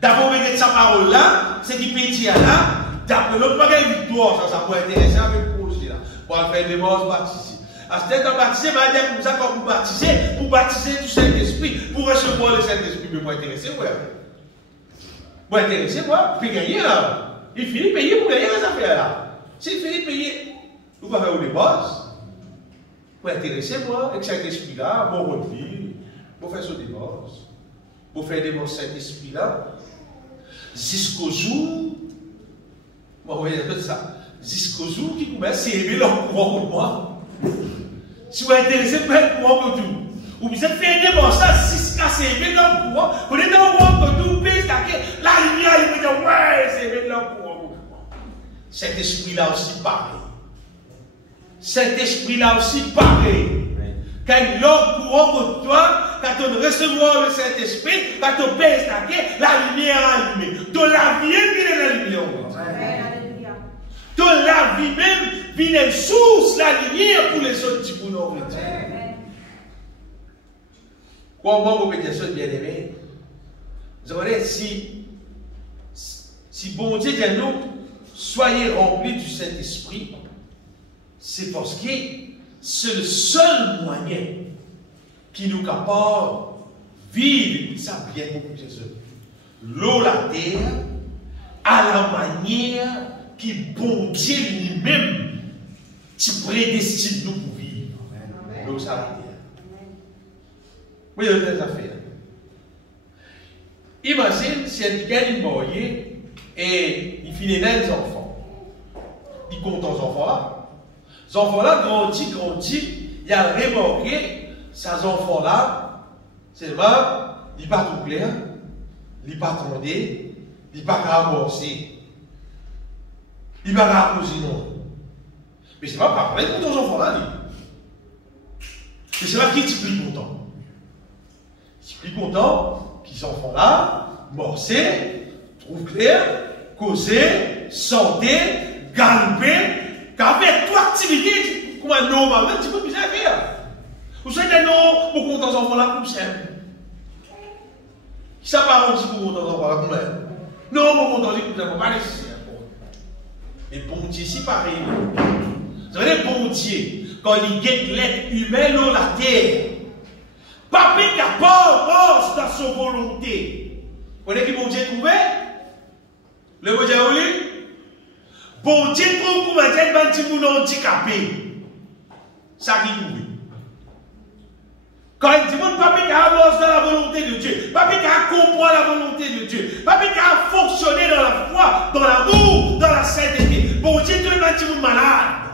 D'abord, vous regardez sa parole là, c'est qui peut dire là. D'après l'autre, pas de victoire, ça moins intéressé avec le projet là. Pour faire des morts baptisés. À ce temps, baptiser, va dire comme ça, quand vous baptisez, pour baptiser du Saint-Esprit, pour recevoir le Saint-Esprit, mais vous intéressez, ouais. Vous intéressez, moi, puis gagner là. Il finit de payer pour gagner les affaires là. S'il finit de payer, vous pouvez faire des bases. Vous intéressez, moi, avec cet esprit-là, bon revenu, vous faites ce divorce. Vous faites des bons Saint-Esprit là. Jusqu'au jour, moi, vous voyez tout ça. Jusqu'au jour qui commence à s'aimer leur courant pour moi. Si vous êtes intéressé, vous êtes courant pour tout. Ou vous êtes fait des bons ça, jusqu'à s'aimer leur courant. Vous êtes dans le courant pour tout, vous pouvez la lumière, il peut dire, ouais, s'aimer leur courant pour moi. Cet esprit-là aussi pareil. Saint-Esprit là aussi pareil. Quand l'homme courant contre toi, quand on recevoir le Saint-Esprit, quand on pèse la lumière allumée. Ton la vie vient la lumière. Ton la vie même vient une source, la lumière pour les autres types de nous. Comment vous pouvez dire ça, bien aimé? Vous savez, si bon Dieu dit à nous, soyez remplis du Saint-Esprit, c'est parce que c'est le seul moyen qui nous capable de vivre, ça bien beaucoup Jésus. L'eau, la terre, à la manière qui bon Dieu lui-même qui prédestine nous pour vivre. L'eau, ça la terre. Oui, il y a des affaires. Imagine si un gars est marié et il finit des enfants. Il compte aux enfants là. Ces enfants-là grandit, il a remarqué, ces enfants-là, c'est vraiment, il n'est pas tout clair, il n'est pas tondé, il n'est pas ramassé, il n'est pas ramassé non. Mais c'est pas pareil pour nos enfants-là. Et c'est là qu'il est plus content. Il est plus content qu'ils sont enfants-là, morcés, trouvent clair, causer, santé, galper, qu'avec toute activité, comme un normalement, tu peux plus faire. Vous savez, non, pour qu'on t'en enfants là, comme simple. Qui ça parle aussi pour qu'on t'en enfants là, comme même? Non, pour qu'on t'en dit, vous n'avez pas nécessaire. Mais bon Dieu, c'est pareil. Vous savez, bon Dieu, quand il guette l'être humain dans la terre, pas capable dans sa volonté. Vous voyez qui bon Dieu trouvé? Le bon Dieu a voulu? Bon Dieu trouve comment dire un petit monde handicapé. Ça qui trouve. Quand il dit mon papa qui a avancé dans la volonté de Dieu, papa qui a compris la volonté de Dieu, papa qui a fonctionné dans la foi, dans l'amour, dans la sainteté. Bon Dieu trouve un petit monde malade.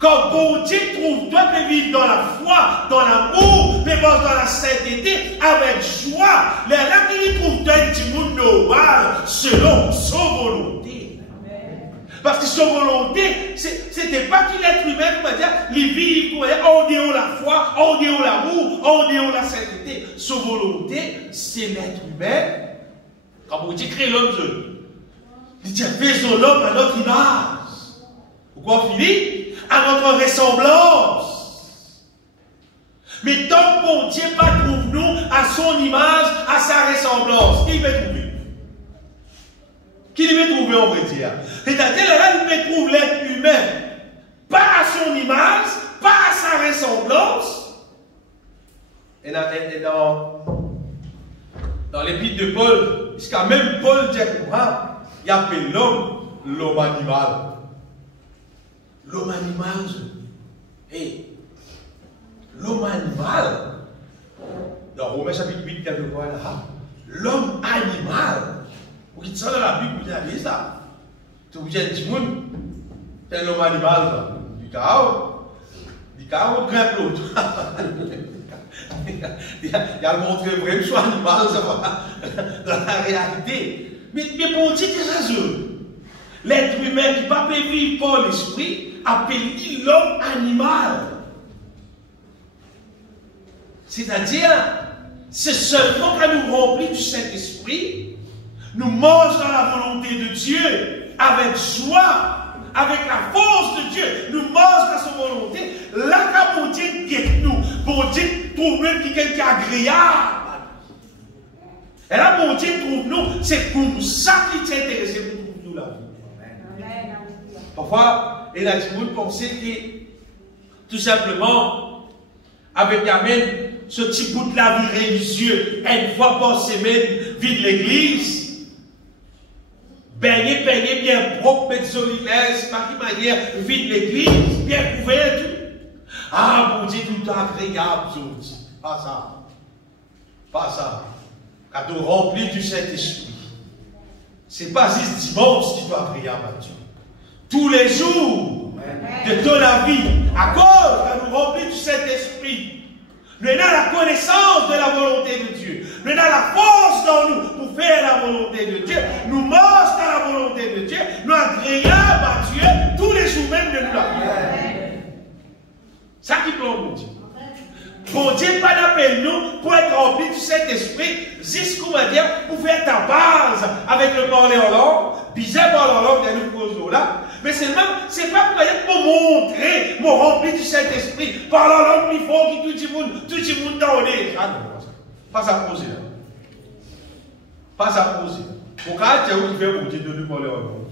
Quand bon Dieu trouve toi de vivre dans la foi, dans l'amour, mais dans la sainteté, avec joie, là qu'il trouve un petit monde normal, selon son volonté. Parce que son volonté, c'était pas qu'il est humain, on va dire, il vit en dehors de la foi, en dehors de l'amour, en dehors de la sainteté. Son volonté, c'est l'être humain. Quand bon Dieu crée l'homme, il dit, faisons l'homme à notre image. Pourquoi Philippe? À notre ressemblance. Mais tant que bon Dieu pas trouve nous à son image, à sa ressemblance, qui va trouver? Qui va trouver, on va dire? C'est-à-dire, là, il va trouver l'être humain, pas à son image, pas à sa ressemblance. Et dans l'épître de Paul, jusqu'à même Paul dit il appelle l'homme animal. L'homme animal, hey, l'homme animal, dans Romains chapitre 8, il y a de quoi là? L'homme animal, vous qui ça dans la Bible, vous avez ça. Tu vous dites, tu es l'homme animal, du chaos, grimpe l'autre. Il a montré vraiment soit animal, dans la réalité. Mais pour dire que c'est ça, l'être humain qui ne peut pas vivre par l'esprit, appelle l'homme animal. C'est-à-dire, c'est seulement quand nous remplis du Saint-Esprit, nous mangeons dans la volonté de Dieu, avec joie, avec la force de Dieu, nous mangeons dans sa volonté, là quand bon Dieu guette nous, bon Dieu trouve même quelqu'un qui est agréable. Et là, bon Dieu trouve nous, c'est comme ça qui t'intéresse pour trouver nous la vie. Parfois, il a dit, vous pensez que, tout simplement, avec Amen, ce petit bout de la vie religieux, une fois par semaine, vide l'église, baigner bien propre, mettre solitaire, par qui manière, vide l'église, bien couvert, tout. Ah, mon Dieu, tout agréable, pas ça. Pas ça. Quand on remplit du Saint-Esprit, c'est pas juste dimanche qui doit agréable à Dieu. Tous les jours de toute la vie, à cause quand nous remplis du Saint-Esprit, nous avons la connaissance de la volonté de Dieu. Nous avons la force dans nous pour faire la volonté de Dieu. Nous marchons dans la volonté de Dieu. Nous agréables à Dieu tous les jours même de nous la vie. Ça qui plan mon Dieu. Bon Dieu, pas d'appel nous pour être rempli du Saint-Esprit, jusqu'à dire, pour faire ta base avec le parler en langue, bizarre parler en langue dans une cause là. Mais c'est pas pour être pour montrer, mon rempli du Saint-Esprit, parler en langue plus fort que tout le monde dans le ah non, pas ça poser là. Pas ça poser. Pour qu'il y ait qui fait pour Dieu de nous parler en langue.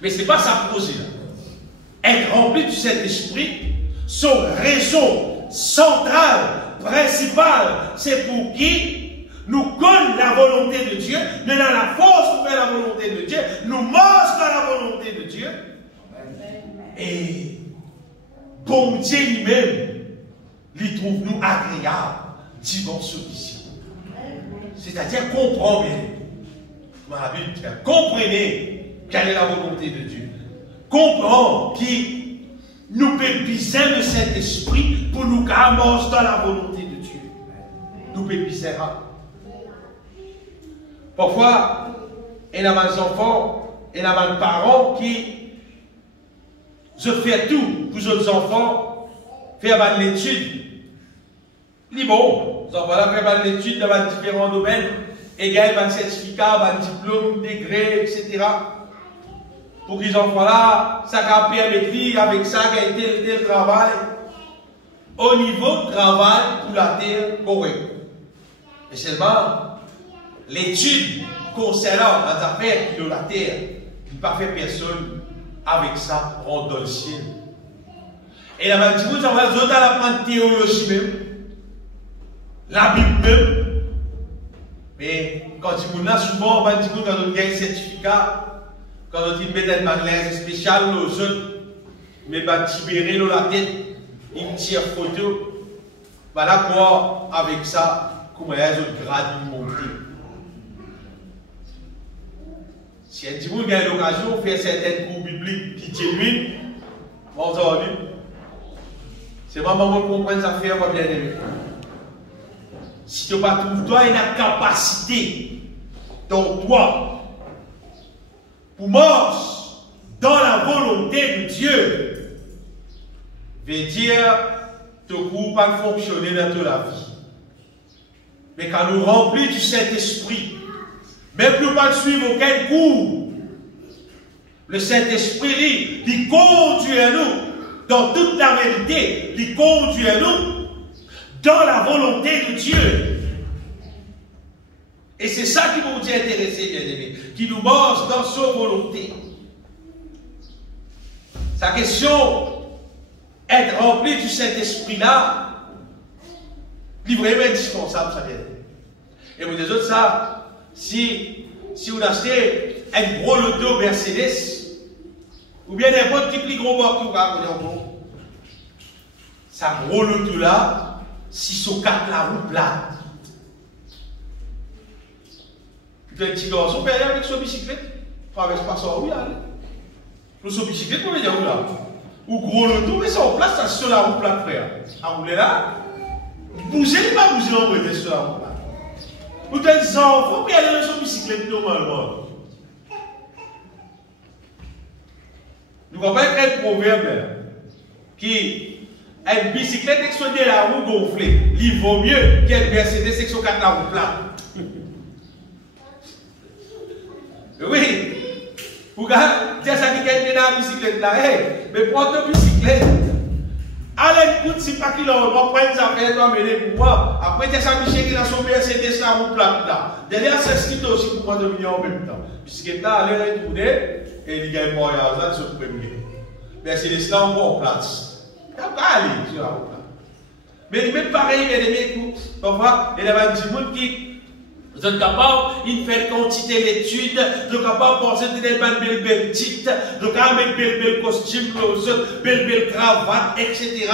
Mais c'est pas ça poser là. Être rempli du Saint-Esprit, son raison centrale, principale, c'est pour qui nous connaissons la volonté de Dieu, nous avons la force pour faire la volonté de Dieu, nous marchons dans la volonté de Dieu. Et bon Dieu lui-même, il trouve nous agréables, divin solution. C'est-à-dire comprendre bien. Ma Bible dit, comprenez quelle est la volonté de Dieu. Comprendre qui nous pépisons le Saint-Esprit pour nous ramasser dans la volonté de Dieu. Nous pépisons. Parfois, il y a des enfants, il y a des parents qui se font tout pour leurs enfants faire de l'étude. Ils bon, les enfants faire de l'étude dans différents domaines, et gagnent un certificat, un diplôme, des degrés, etc. Pour que les enfants-là, ça va permettre avec ça, gagner tel travail. Au niveau de travail pour la terre correcte. Et seulement, l'étude concernant les affaires de la terre, il ne pas fait personne avec ça rentre dans le ciel. Et la même chose, on va apprendre théologie même, la Bible même. Mais quand on a souvent, on va dire quand on a un certificat, quand on met un magasin spécial, aux autres, mais on libérer la tête, une tire photo. Voilà quoi, avec ça, comment il y a un grade de montée. Si un petit peu a l'occasion de faire certaines cours bibliques qui tiennent, on s'en dit. C'est vraiment bon comprendre ça faire, bien aimé. Si tu ne trouves pas une capacité dans toi pour marcher dans la volonté de Dieu, veut dire que tu ne peux pas fonctionner dans toute la vie. Mais quand nous remplissons du Saint-Esprit, même nous ne pas suivre aucun cours, le Saint-Esprit, il conduit à nous dans toute la vérité, il conduit à nous dans la volonté de Dieu. Et c'est ça qui vous dit intéresser, bien aimé, qui nous marche dans sa volonté. Sa question, être rempli du Saint-Esprit-là, il est vraiment indispensable, ça vient. Et vous dites ça, si vous achetez un gros loto Mercedes, ou bien n'importe quel gros voiture, ça gros loto là, si son carte la roue plate. Un petit garçon paye avec son bicyclette, traverse pas ça où il allait. Pour son bicyclette, pour venir où là. Ou gros loto, mais ça en place, ça sur la roue plate, frère. À rouler là, bouger, pas bouger, on va sur la roue plate. Ou des enfants, puis aller sur son bicyclette normalement. Nous avons un proverbe qui une bicyclette avec la roue gonflée, il vaut mieux qu'une Mercedes section 4 la roue plate. Oui, vous regardez, ça qui est dans la bicyclette là, mais prends ta bicyclette. Allez, écoute, si pas qu'il a, on va prendre ça, faire toi, mener pour moi. Après, tu as ça, Michel qui a son Mercedes la roue plate là. Derrière, c'est ce qui aussi pour prendre 2 millions en même temps. Bicyclette là, allez retourner, et il gagne pas l'argent sur le premier. Mercedes là, on va en place. Allez, sur la route là. Mais même pareil, bien aimé, parfois, il y a des gens qui sont capables, ils font quantité d'études, ils sont capables de penser que des belles titres, ils sont capables de mettre belles costumes, belles cravates, etc.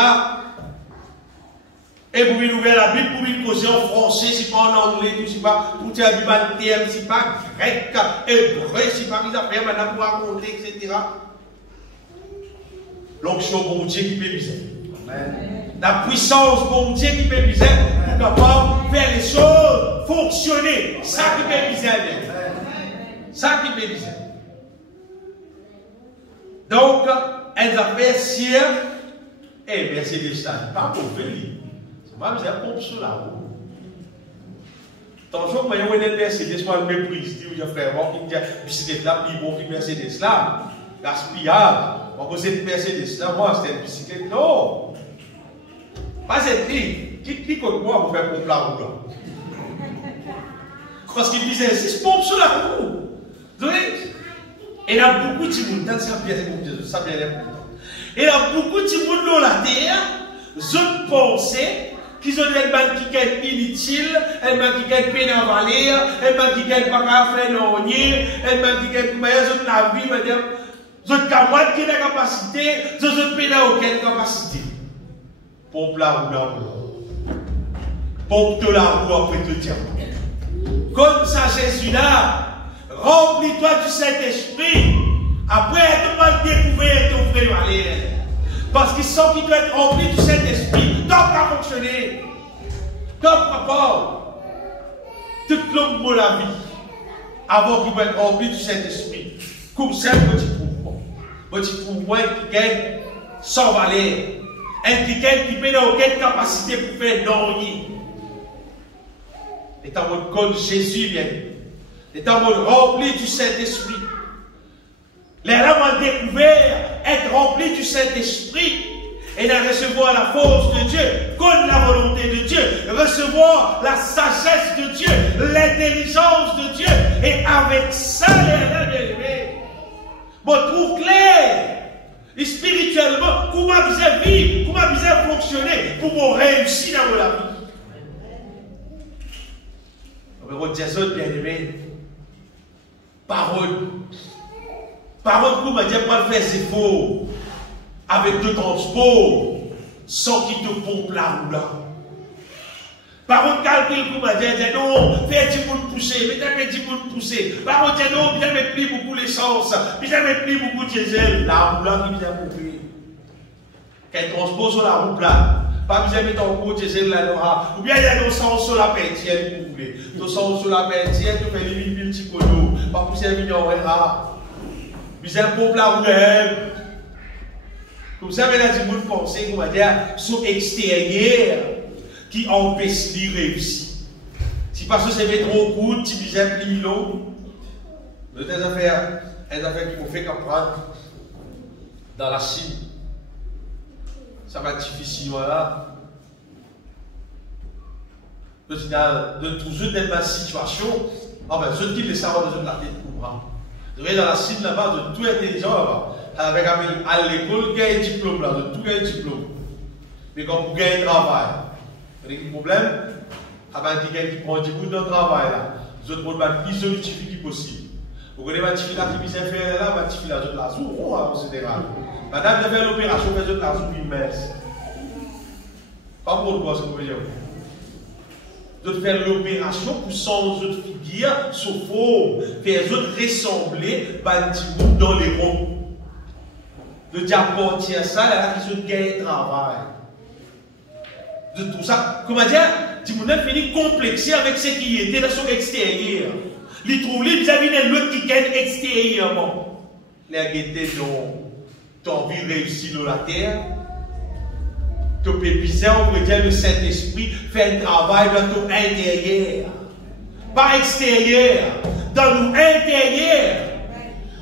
Et pour lui ouvrir la Bible, pour lui causer en français, si pas en anglais, tout, si pas pour dire du terme, si pas grec, hébreu, si pas qu'ils affaires maintenant pour raconter, etc. L'onction bon Dieu qui peut miser. La puissance bon Dieu qui peut miser pour capable faire les choses fonctionner. Ça qui peut miser. Ça qui peut miser. Donc, elles ont fait sieur, et Mercedes, ça n'est pas mauvais. C'est pas besoin de pompe sur la route. Tant que vous voyez une Mercedes, moi, le méprise, dit, frère, moi, qui me dit, bicyclette là, puis bon, puis Mercedes là, gaspillage. On pose une Mercedes là, moi, c'était une bicyclette. Non! Pas cette ligne. Qui compte moi pour faire pompe la roue là? Parce qu'il disait 6 pompes sur la roue. Vous voyez? Et il y a beaucoup de gens, ça bien important. Et il y a beaucoup de gens dans la terre, je pensais qu'ils ont des gens qui sont inutiles, des gens qui sont peine à valer, des gens qui sont pas faire non, des gens qui sont la vie, je ont camarades qui ont la capacité, je ont peine à aucune capacité. Pompe la roue là. Pompe de la roue après te dire. Comme ça, Jésus-là, remplis-toi du Saint-Esprit. Après, tu vas découvrir ton frère Valérie. Parce qu'il sent qu'il doit être rempli du Saint-Esprit. Top à fonctionner. Top rapport. Toute l'homme de la vie. Avant qu'il doit être rempli du Saint-Esprit. Comme ça, petit pouvoir. Petit pouvoir qui gagne sans valeur. Un qui gagne qui n'a aucune capacité pour faire dormir. est en mode comme Jésus vient. Est en mode rempli du Saint-Esprit. Les hommes ont découvert être remplis du Saint-Esprit et de recevoir la force de Dieu, comme la volonté de Dieu, recevoir la sagesse de Dieu, l'intelligence de Dieu, et avec ça, les hommes élevés. Bon, trouve clair, et spirituellement, comment vous vivre, comment vous fonctionner pour vous réussir dans la vie. On va dire ça, bien aimé. Parole. Parole pour me dire pas faire efforts avec de transport sans qu'il te pompe la roue là. Parole calcul pour me dire non, fais 10 pour pousser, mais t'as fait 10 pour pousser. Parole dire non, bien mettre plus beaucoup l'essence, bien mettre plus beaucoup de diesel. La roue là qui vient pomper. Quel transport sur la roue là. Pas besoin de mettre en cours diesel là, ou bien il y a nos sens sur la peintière pour vous voulez. Nos sens sur la peintière, tu fais les 1000 petits colos, pas pousser un million rare. Puis un pauvre là, comme ça, il y a des gens qui pensent qu'on va dire, sont extérieurs qui empêchent de réussir. Si parce que c'est mettre au coude, tu dis un pli long, des affaires qui vont faire comprendre dans la Chine. Ça va être difficile, voilà. De toujours dans ma situation, enfin, ceux qui le savent de la tête pour moi. Vous voyez, dans la Chine là-bas, de tout intelligent là-bas, avec à l'école, il y a un diplôme là, de tout un diplôme. Mais quand vous gagnez un travail, vous avez un problème, avec quelqu'un qui prend 10 bouts de travail là, vous autres pouvez le plus solutif possible. Vous connaissez ma fille là qui vient faire là, ma fille là, de la zoue, en général. Madame vient faire l'opération, fait de la zoue, puis mince. Pas pour le bois, ce que vous voyez. De faire l'opération pour sans autres figures, sous forme, faire les autres ressembler, dans les ronds. De dire apporter à ça, là, ils ont gagné travail. De tout ça, comment dire, Timoun fini complexé avec ce qui était dans son extérieur. Les trouve vis-à-vis de l'autre qui gagne extérieurement. Les guettés dans envie de réussir dans la terre. Tu peux pisser, on peut dire le Saint-Esprit fait un travail dans ton intérieur. Pas extérieur, dans nos intérieurs.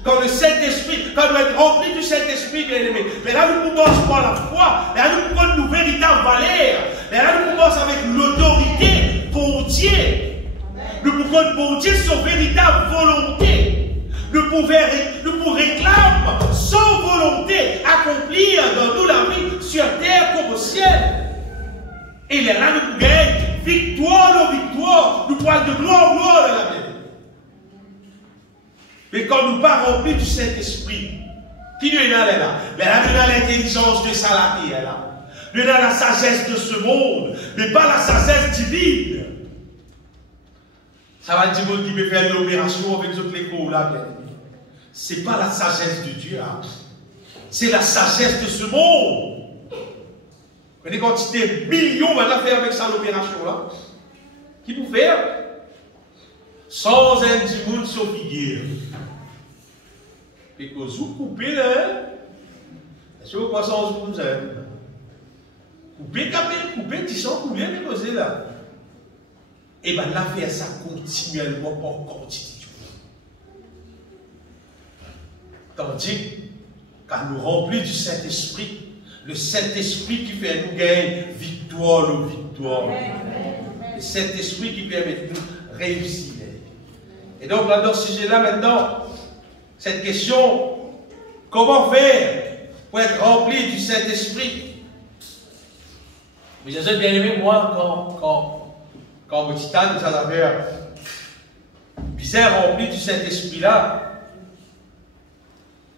Quand le Saint-Esprit, quand nous sommes remplis du Saint-Esprit, bien aimé, mais là nous commençons par la foi, là nous prenons nos véritables valeurs, mais là nous commençons avec l'autorité pour Dieu. Nous pouvons pour Dieu son véritable volonté. Nous pouvons réclamer son volonté accomplir dans nous la vie sur terre comme au ciel. Et là nous gagnons victoire, nous prenons de gloire en gloire dans la vie. Mais quand nous pas remplis du Saint-Esprit, qui nous est là? Mais là, nous avons l'intelligence de Salati, là. Nous avons la sagesse de ce monde, mais pas la sagesse divine. Ça va dire qui peut faire l'opération avec toutes les cours là. Ce n'est pas la sagesse de Dieu, là. C'est la sagesse de ce monde. Vous voyez quantité de millions va faire avec ça l'opération là. Qui peut faire? Sans un petit monde sur figure. Et que vous coupez là, Est-ce que vous pensez en ce moment? Couper, couper, tu sens couler, mais posé là. Et bien là, faire ça continuellement pour continuer. Tandis qu'à nous remplir du Saint-Esprit, le Saint-Esprit qui fait nous gagner victoire ou victoire. Le Saint-Esprit qui permet de nous réussir. Et donc, là, dans ce sujet-là, maintenant, cette question, comment faire pour être rempli du Saint-Esprit? Mais je sais bien aimé, moi, quand mon titan nous a fait bizarre rempli du Saint-Esprit-là,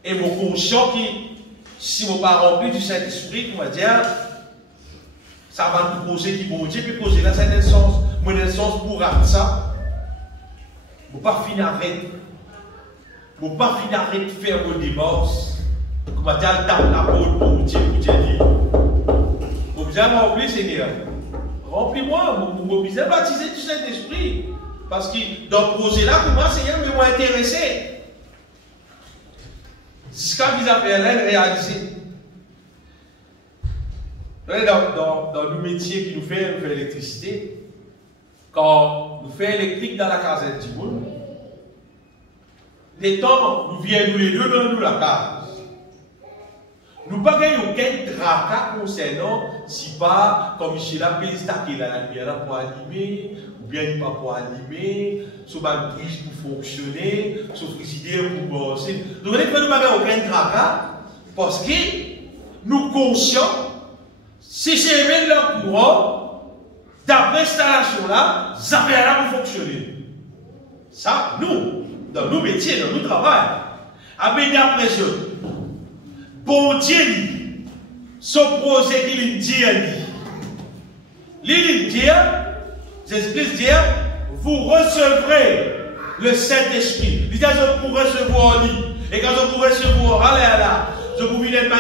et mon conscient qui, si mon pas rempli du Saint-Esprit, on va dire, ça va nous poser qui bon Dieu, puis poser là, c'est un sens, mon sens pour ça. Je ne pas finir arrêter. Je ne pas finir arrêter de faire vos démarches. Comme on dit, la parole pour Dieu dit. Vous avez rempli, Seigneur. Remplis-moi, vous avez baptisé du Saint-Esprit. Parce que dans le projet là, pour moi, Seigneur, me m'a intéressé. C'est ce que vous avez réalisé. Dans le métier qui nous fait l'électricité, quand nous faisons électrique dans la casette du monde, les temps, nous viennent nous les deux dans nous la case. Nous n'avons pas aucun tracas concernant si pas, comme Michel a payé la lumière pour animer, ou bien pas pour animer, sur ma brise pour fonctionner, sur le frigidaire pour bosser. Donc, nous n'avons pas aucun tracas parce que nous conscients, si c'est le courant, d'après l'installation là, ça fait là pour fonctionner. Ça, nous, dans nos métiers, dans nos travail, avec d'après eux, bon Dieu, son projet qu'il dit, il dit, j'explique dire, vous recevrez le Saint-Esprit. Il dit, vous recevoir lui. Et quand vous recevoir, allez là, je vous vis un man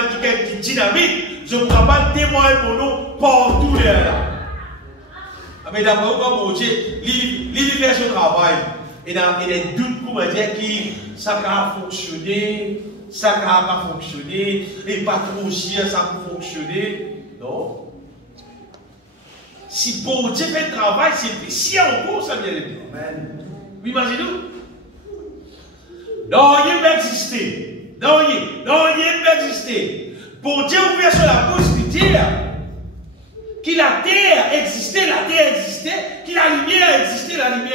qui dynamique, je ne pourrai pas témoigner pour nous partout là. Mais d'abord, comme bon Dieu, il fait son travail. Et il y a des doutes, comment dire, qui ça a fonctionné, ça n'a pas fonctionné, et pas trop chier, ça peut fonctionner. Non. Si bon Dieu fait le travail, c'est si encore ça vient de dire. Vous imaginez-vous? Non, il peut exister. Non, il peut exister. Bon Dieu ouvert sur la bouche de dire que la terre existait, que la lumière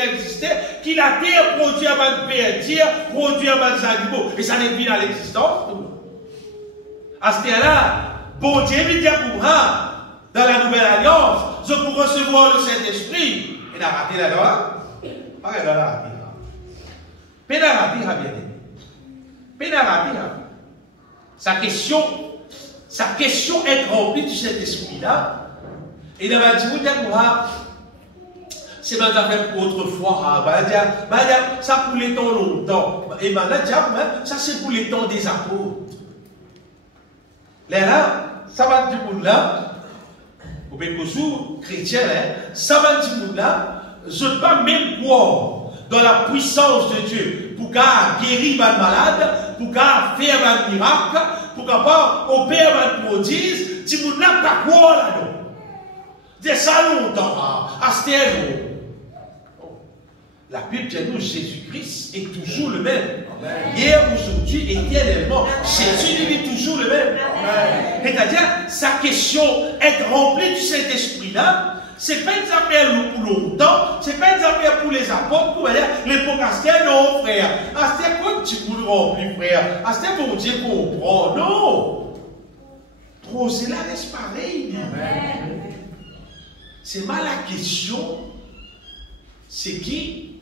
existait, que la terre produit un mal de verdir, produit un mal d'animaux, et ça n'est plus dans l'existence. À ce terre-là, bon Dieu veut dire pour moi, dans la nouvelle alliance, je peux recevoir le Saint-Esprit. Et il a raté la loi. Pas qu'il a raté. Mais il a raté, bien aimé. Mais il a raté. Sa question est remplie de cet esprit-là. Et il m'a dit, c'est ma affaire autrefois. Ça pour les temps longtemps. Et maintenant, ça c'est pour les temps des apôtres. Là, ça va dire pour là. Au Bécosou, chrétien, ça va dire là. Je ne peux pas même croire dans la puissance de Dieu pour guérir ma malade, pour faire un miracle, pour opérer un prodige. Tu ne peux pas croire là-dedans. C'est ça longtemps, à ce terme. La Bible dit nous, Jésus-Christ est toujours le même. Hier, aujourd'hui, éternellement. Jésus est toujours le même. C'est-à-dire, sa question, être rempli du Saint-Esprit-là, ce n'est pas une affaire pour longtemps, ce n'est pas une affaire pour les apôtres, pour l'époque Astère, non, frère. Astère, quoi tu peux le remplir, frère? Astère, pour Dieu comprend. Non. Trop, c'est là, reste pareil. C'est mal la question. C'est qui?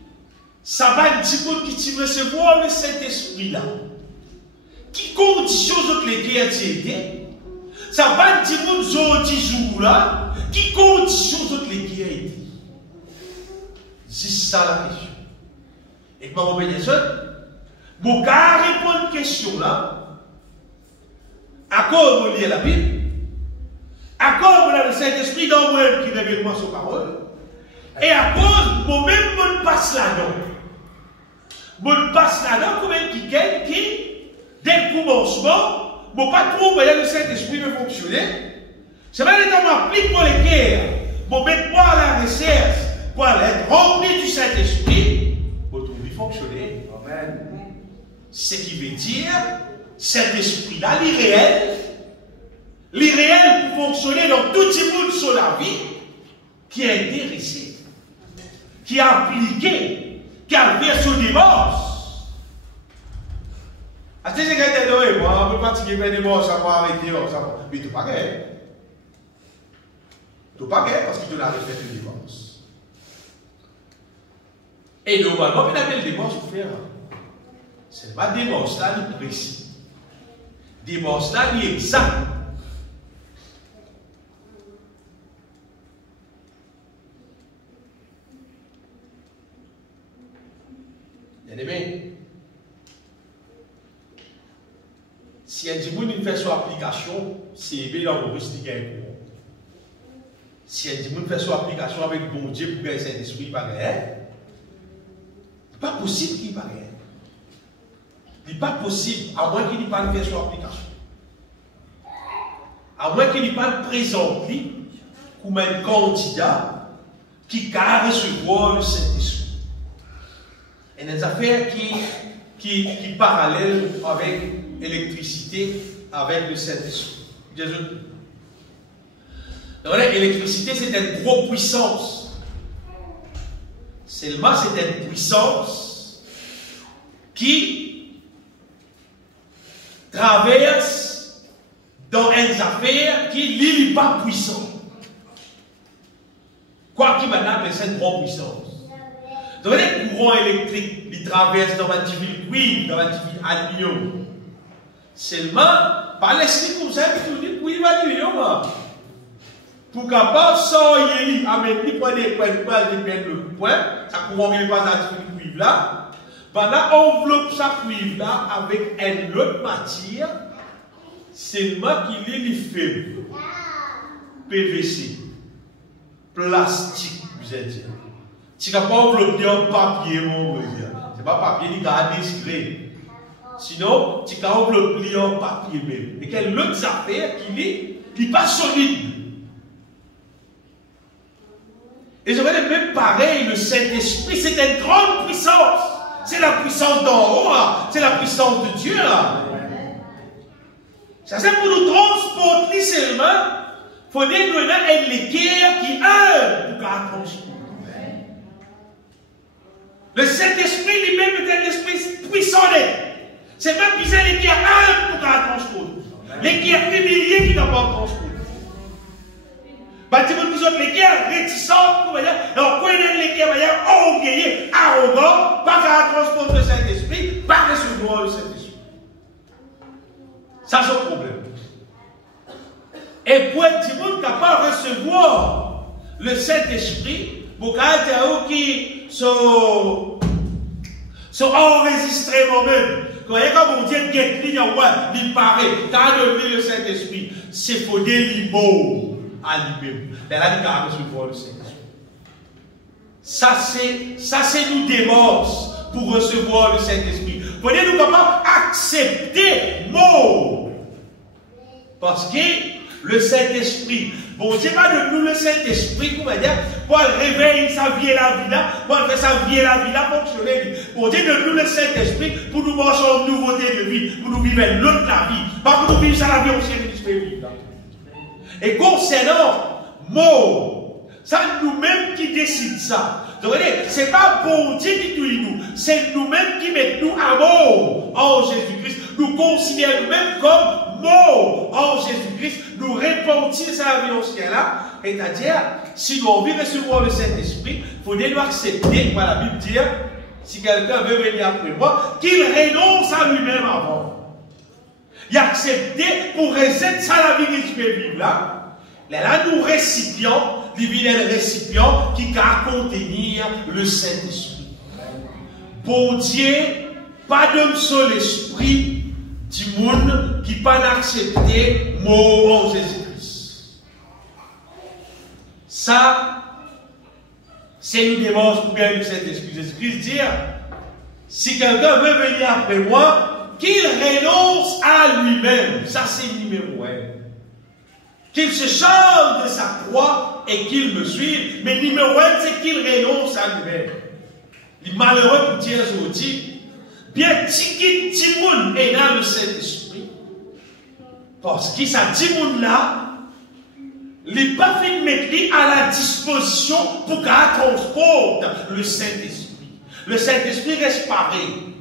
Ça va un petit peu qui tu recevoir le Saint-Esprit-là. Qui condition autres les chrétientés? Ça va un petit peu de 10 jours là. Qui condition autres les chrétientés? C'est ça la question. Et comment vous voyez ça? Bon, quand répondre à une question là, à quoi vous lisez la Bible? À cause de le Saint-Esprit dans moi qui révèle moi son parole. Et à cause, moi-même, je passe là-dedans. Je passe là-dedans comme un qui, dès le commencement, bon, pas trop, voyez, le Saint-Esprit veut fonctionner. C'est pas le temps m'applique pour les guerres. Bon, mettez-moi à la recherche pour être rempli du Saint-Esprit. Pour tout lui fonctionner. Amen. Ce qui veut dire, cet esprit-là, l'irréel pour fonctionner dans tout le monde sur la vie, qui est intéressé, qui a appliqué, qui a versé au divorce. Est-ce que c'est quelqu'un de moi, on peut fatiguer par divorce, ça va arrêter, ça va. Mais tout pas gagné. Tout pas gagné parce qu'il te l'a fait le divorce. Et normalement, on appelle le divorce pour faire. C'est pas divorce là, ni précis. Divorce là, ni exact. Bien-aimé, si un dimanche fait son application, c'est bien dans le risque de gagner. Si un dimanche fait son application avec bon Dieu pour gagner Saint-Esprit, il va gagner. C'est pas possible qu'il va gagner. Il n'est pas possible, à moins qu'il n'ait pas fait son application. À moins qu'il n'ait pas présenté comme un candidat qui a recevoir le Saint-Esprit. Et des affaires qui parallèlent avec l'électricité, avec le Saint-Esprit. L'électricité, c'est une grosse puissance. Seulement, c'est une puissance qui traverse dans une affaire qui n'est pas puissant. Quoi qu'il maintenant, c'est une grande puissance. Donc, les courants électriques, ils traversent dans un divin cuivre, dans un divin aluminium. Seulement, par l'esprit comme ça, ils disent cuivre aluminium. Pour capable sortir, amener pour des points, le point, ça courant qui passe dans le divin cuivre là. Pendant enveloppe sa cuivre là avec une autre matière, seulement qu'il est faible. PVC, plastique, vous êtes dit. Si tu n'as pas enveloppé en papier, mon frère, ce n'est pas papier, il est discret. Sinon, tu as enveloppé en papier même. Et quelle autre affaire qui n'est pas solide. Et je vais dire même pareil, le Saint-Esprit, c'est une grande puissance. C'est la puissance d'en haut, c'est la puissance de Dieu. Là. Ça c'est pour nous transporter seulement. Il faut dire que nous avons une équerre qui œuvre pour la transporter. Le Saint-Esprit lui-même est un esprit puissant. C'est même bizarre l'équerre œuvre pour la transporter. L'équerre familier qui n'a pas transporté. Bâtiment nous autres, l'équerre réticente, pour dire, alors quand il y a l'équerre, il y a orgueilleux, arrogant, pas qu'à transporter le Saint-Esprit, pas recevoir le Saint-Esprit. Ça, c'est le problème. Et pour un petit monde capable de recevoir le Saint-Esprit, pour qu'il qui sont enregistrés moi-même. Quand il y a comme on dit, il paraît, quand il le Saint-Esprit, c'est pour des limos. À lui-même. Mais là, il a recevoir le Saint-Esprit. Ça, c'est nous démence pour recevoir le Saint-Esprit. Vous voyez, nous ne pouvons pas accepter mot. Parce que le Saint-Esprit, bon, c'est pas de nous le Saint-Esprit, comment dire, pour réveiller sa vie et la vie là, pour faire sa vie et la vie là, fonctionner. Bon, c'est de nous le Saint-Esprit, pour nous marcher en nouveauté de vie, pour nous vivre l'autre la vie. Pas pour nous vivre ça la vie au Saint-Esprit. Et concernant mot, c'est nous-mêmes qui décidons ça. Donc, ce n'est pas bon Dieu qui nous, c'est nous-mêmes qui mettons à mot en Jésus-Christ. Nous considérons nous-mêmes comme mot en Jésus-Christ. Nous répandissons la vie ancienne-là. C'est-à-dire, si nous avons recevoir le Saint-Esprit, il faut nous accepter, comme la Bible dit, si quelqu'un veut venir après moi, qu'il renonce à lui-même avant. Il a accepté pour réciter ça la vie qui peut vivre là. Là, nous récipients, divin récipient qui va contenir le Saint-Esprit. Pour Dieu, pas d'un seul esprit du monde qui pas accepter mot en Jésus-Christ. Ça, c'est une démarche pour gagner le Saint-Esprit. Jésus-Christ dit, si quelqu'un veut venir après moi, qu'il renonce à lui-même. Ça, c'est numéro 1. Qu'il se charge de sa croix et qu'il me suive. Mais numéro 1, c'est qu'il renonce à lui-même. Les malheureux pour dire aujourd'hui, bien tiki timoun est dans le Saint-Esprit. Parce que ça timoun là, il n'est pas fait de mettre à la disposition pour qu'elle transporte le Saint-Esprit. Le Saint-Esprit reste pareil.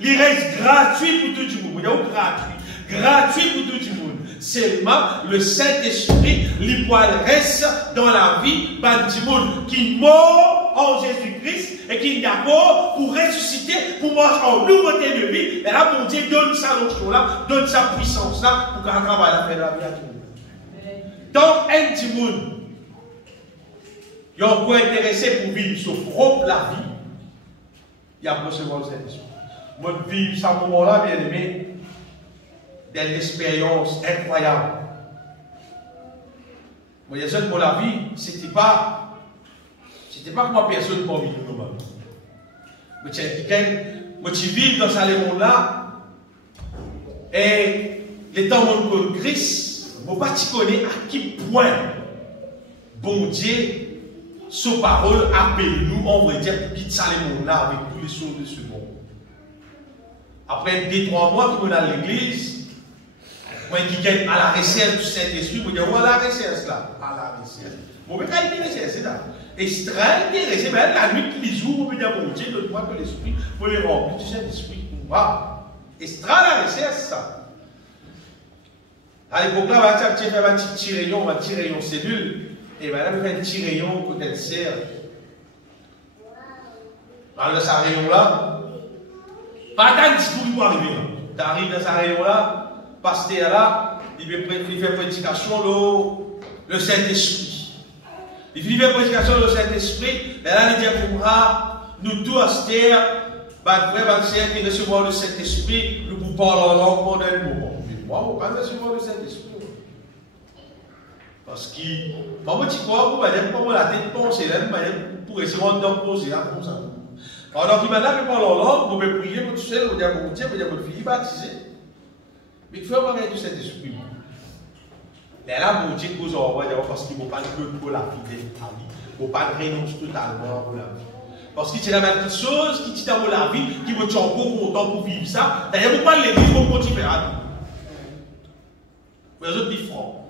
Il reste gratuit pour tout le monde. Il est gratuit. Gratuit pour tout le monde. Seulement, le Saint-Esprit, il reste dans la vie du monde qui mort en Jésus-Christ et qui est d'accord pour ressusciter, pour marcher en nouveauté de vie. Et là, mon Dieu donne sa notion là, donne sa puissance là, pour qu'elle travaille à faire la vie à tout le monde. Donc, un petit monde, il y a encore intéressé pour vivre son propre la vie, il y a recevoir le Saint-Esprit. Moi, vivre ce moment-là, bien aimé, d'une expérience incroyable. Moi, il y a pour la vie, c'était pas que moi personne pour vivre normalement. Mais tu vis dans ce monde-là, et les temps où on Christ, je ne sais pas si tu connais à quel point bon Dieu, sa parole appelle nous, on va dire, pour quitter ce monde-là avec tous les choses de ce monde. Après 2-3 mois que je suis dans l'église, moi qui gagne à la recherche du Saint-Esprit, je dis, où est la recherche là? À la recherche. Bon, mais quand il est c'est là. Extra intéressé, mais la nuit, tous les jours, on peut dire, bon Dieu, donne-moi que l'Esprit, pour les remplir du Saint-Esprit. Waouh! Extra la recherche, ça. À l'époque là, on va faire un petit rayon cellule, et maintenant, on fait un petit rayon côté de serre. Dans ce rayon là, pas tant de discours pour arriver. Tu arrives dans ce rayon là, pasteur là, il fait prédication le Saint-Esprit. Il fait prédication le Saint-Esprit, et là il dit pour moi, nous tous à cette terre, qui recevoir le Saint-Esprit, nous pouvons parler en langue pendant un moment. Mais moi, je ne peux pas recevoir le Saint-Esprit. Parce que, quand tu crois, vous allez prendre la tête pensée, pour essayer de poser là comme ça. Alors, il m'a dit, je parle en langue, vous pouvez prier, vous seul, vous dire, vous dire, votre fille baptisée. Mais il faut avoir du Saint-Esprit. Et là, mon Dieu, vous envoie parce qu'il ne faut pas pour la vie d'être à lui. Il ne faut pas renoncer totalement pour la vie. Parce que c'est la même chose qui tient dans la vie, qui vous tient encore content pour vivre ça. D'ailleurs, vous parlez de l'église, vous continuez à vivre. Vous êtes différents.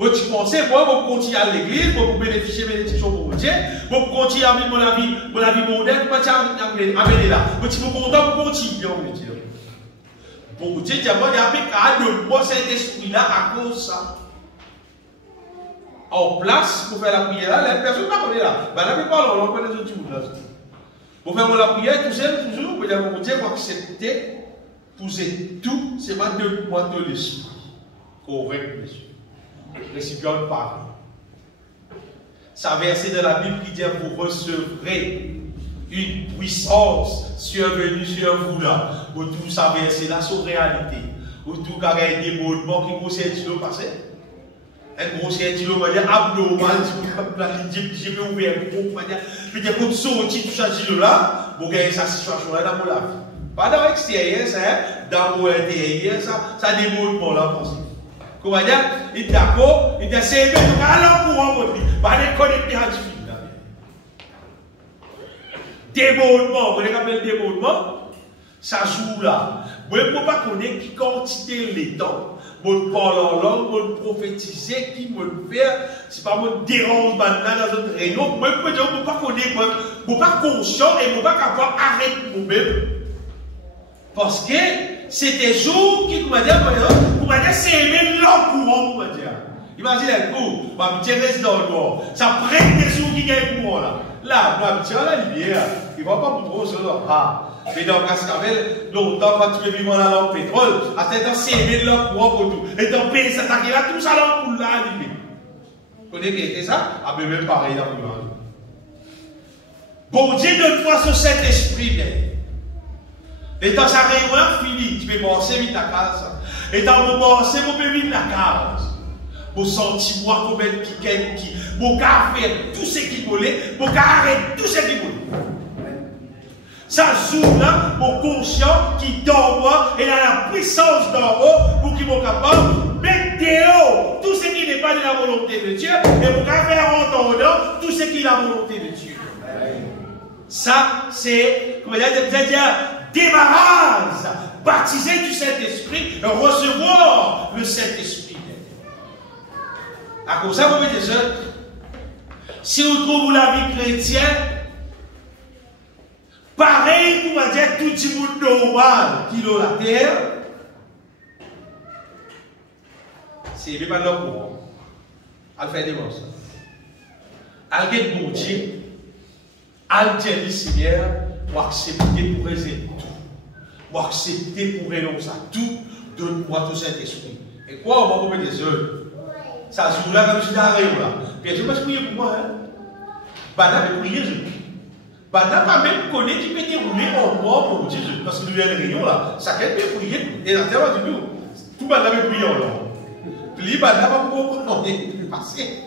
Vous pensez, moi, vous continuez à l'église, vous bénéficiez de bénédictions pour mon Dieu, vous continuez à vivre la vie moderne, vous continuez à amener là. Vous êtes content pour continuer, on dit. Bon Dieu, il y a un de moi cet esprit-là à cause de ça. En place, pour faire la prière là, la personne ne va pas là. Ben là, on parle, on va les autres là. Pour faire la prière, tout seul, toujours, vous dire, mon Dieu, vous acceptez, vous êtes tout, c'est pas de moi de l'esprit. Correct, monsieur. Récipient de parole. Ça verset de la Bible qui dit, vous recevrez une puissance survenue sur vous là. Où tout ça verset là, sur réalité. Où tout il y a des débordements qui vont s'être passé. Un gros sentiment, on va dire, abnormal, je vais ouvrir un gros, on va dire, je vais dire, comme sortir tout ça, là, pour gagner sa situation là dans la vie. Pas dans l'extérieur, ça, dans l'intérieur, ça débordement là, possible. On va dire, il est d'accord, il est servi, il est à l'encourant pour lui, pas de connecter à Dieu. Débordement, vous savez débordement, ça joue là. Vous ne pouvez pas connaître qui quantité les temps. Mon parle en langue, mon prophétiser, qui me faire, c'est pas mon dérange maintenant dans notre réunion. Moi, je ne peux pas connaître, je ne peux pas conscient et je ne peux pas capable d'arrêter moi-même. Parce que c'est des jours qui, comment dire, c'est aimer l'encourant, comment dire. Imaginez le coup, ma petite reste dans le noir. Ça prête des jours qui gagnent courant là. Là, ma petite la lumière, il ne va pas pour trop sur leur pas. Mais dans Cascavel, longtemps, quand tu veux vivre dans la lampe pétrole, à cet temps, c'est aimer leur courant pour tout. Et dans le pays, ça t'arrive là, tout ça là, pour là, animé. Vous connaissez ça? Ah, mais même pareil dans le monde. Bon Dieu, donne-moi ce Saint-Esprit, bien. Et dans sa réunion finie, tu peux penser vite la case. Et dans le moment, c'est mon bébé de la case. Pour sentir moi comme elle qui, pour faire tout ce qui voulait, pour arrêter tout ce qui voulait. Ça joue là, mon conscient qui dort et a la puissance d'en haut pour qu'il soit capable de mettre dehors tout ce qui n'est pas de la volonté de Dieu et pour faire entendre tout ce qui est la volonté de Dieu. Ça, c'est, comment dire, démarrage, baptiser du Saint-Esprit, recevoir le Saint-Esprit. À cause de ça, vous mettez ça. Si vous trouvez la vie chrétienne, pareil pour dire tout le monde normal qui est la terre, c'est pas leur courant. Elle fait des monstres. Elle get bon Dieu. Elle dit le Seigneur, moi accepter pour réaliser tout. Moi accepter pour réaliser ça tout. Donne-moi tout cet esprit. Et quoi, on va mettre des œufs. Ça se joue là comme si j'arrive là. Puis tu vas prier pour moi. Bana va prier, je prie. Bana pas même connaître qui peut dérouler en moi pour dire parce que nous avons une réunion là. Chacun peut prier. Et la terre du tout. Tout Bana va prier là. Puis Bana va pouvoir passer.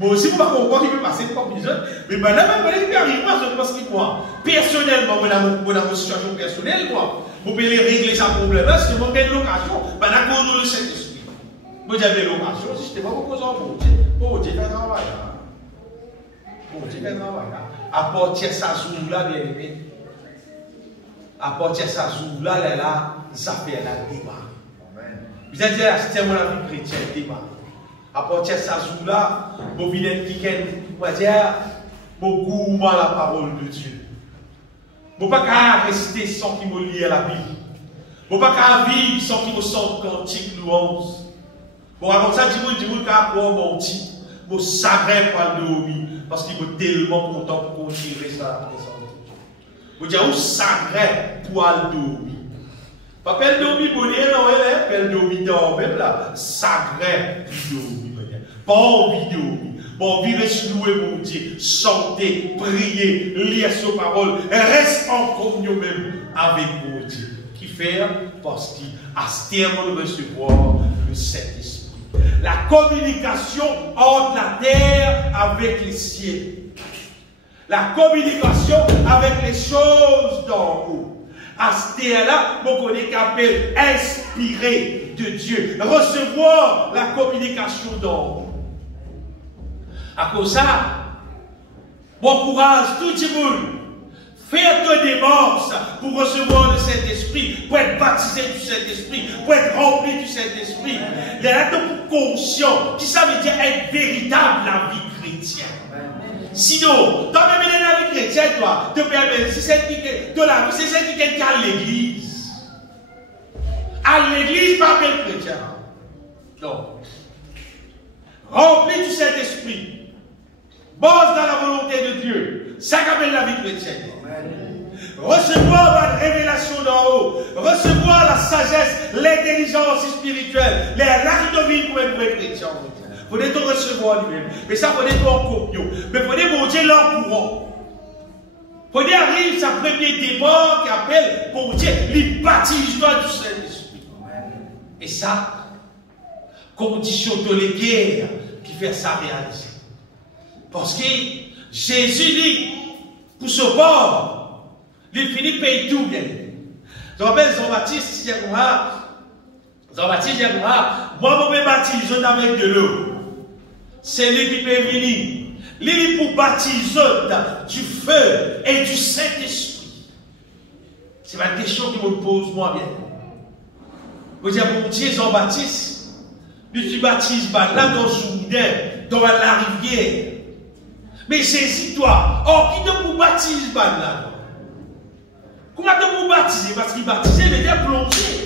Moi aussi, je ne sais pas pourquoi il peut passer par plusieurs. Mais Bana va aller arriver parce que moi, personnellement, dans une situation personnelle, moi, vous pouvez régler ça problème là. Si vous avez une location, Bana cause le Saint-Esprit. Vous avez une location, si je ne sais pas pourquoi vous Dieu fait un travail là. Dieu fait un travail là. Apporter sa joue là, bien aimé. Apporter sa joue là, ça fait la démarre. Vous allez dire, c'est mon avis chrétien, démarre. Apporter sa joue là, vous venez qui va dire, vous goûtez la parole de Dieu. Vous ne pouvez pas rester sans qu'il me lie à la Bible. Vous ne pouvez pas vivre sans qu'il me sorte cantique louange. Bon, avant ça, dis-moi qu'à quoi menti, vous savez pas dormir, parce qu'il est tellement content pour continuer ça à la présence de Dieu. Vous dites, vous savez pour dormir. Pas pelle dormir, vous dites, non, pelle dormir dans même là, sacré pour dormir. Pas envie de dormir. Bon, envie de louer mon Dieu, chanter, prier, lire sa parole, reste en communion même avec mon Dieu. Qui fait parce qu'il a ce terme de recevoir le Saint-Esprit. La communication entre la terre avec les cieux. La communication avec les choses d'en haut. À ce terre-là, on connaît qu'appelle inspiré de Dieu. Recevoir la communication d'en haut. À cause de ça, m'encourage tout le monde. Faire de démarches pour recevoir le Saint-Esprit, pour être baptisé du Saint-Esprit, pour être rempli du Saint-Esprit. Il y a là pour conscient, qui ça veut dire être véritable la vie chrétienne. Sinon, dans la vie chrétienne, toi, te permet, c'est celle qui est de la vie, c'est celle qui est à l'église. À l'église, pas bien chrétien. Non. Rempli du Saint-Esprit. Base dans la volonté de Dieu. Ça qu'appelle la vie chrétienne. Recevoir la révélation d'en haut, recevoir la sagesse, l'intelligence spirituelle, l'arrêt de vie pour être chrétien. Il faut tout recevoir lui-même. Mais ça, il faut être en copio. Mais il faut monter leur courant. Il faut arriver sa premier départ qui appelle pour Dieu, les baptise-toi du Saint-Esprit. Et ça, condition de la guerre qui fait ça réaliser. Parce que Jésus dit, pour ce pauvre, il finit par payer tout bien. Je rappelle Jean-Baptiste, Jean-Baptiste, moi, je me baptise avec de l'eau. C'est lui qui peut venir. Lui pour baptiser du feu et du Saint-Esprit. C'est ma question qui me pose moi bien. Vous dites, mon Dieu, Jean-Baptiste, lui tu baptises là dans le Jourdain, dans la rivière. Mais saisis-toi. Or, qui te vous baptise là? Comment te vous baptiser? Parce qu'il baptisait veut dire plonger.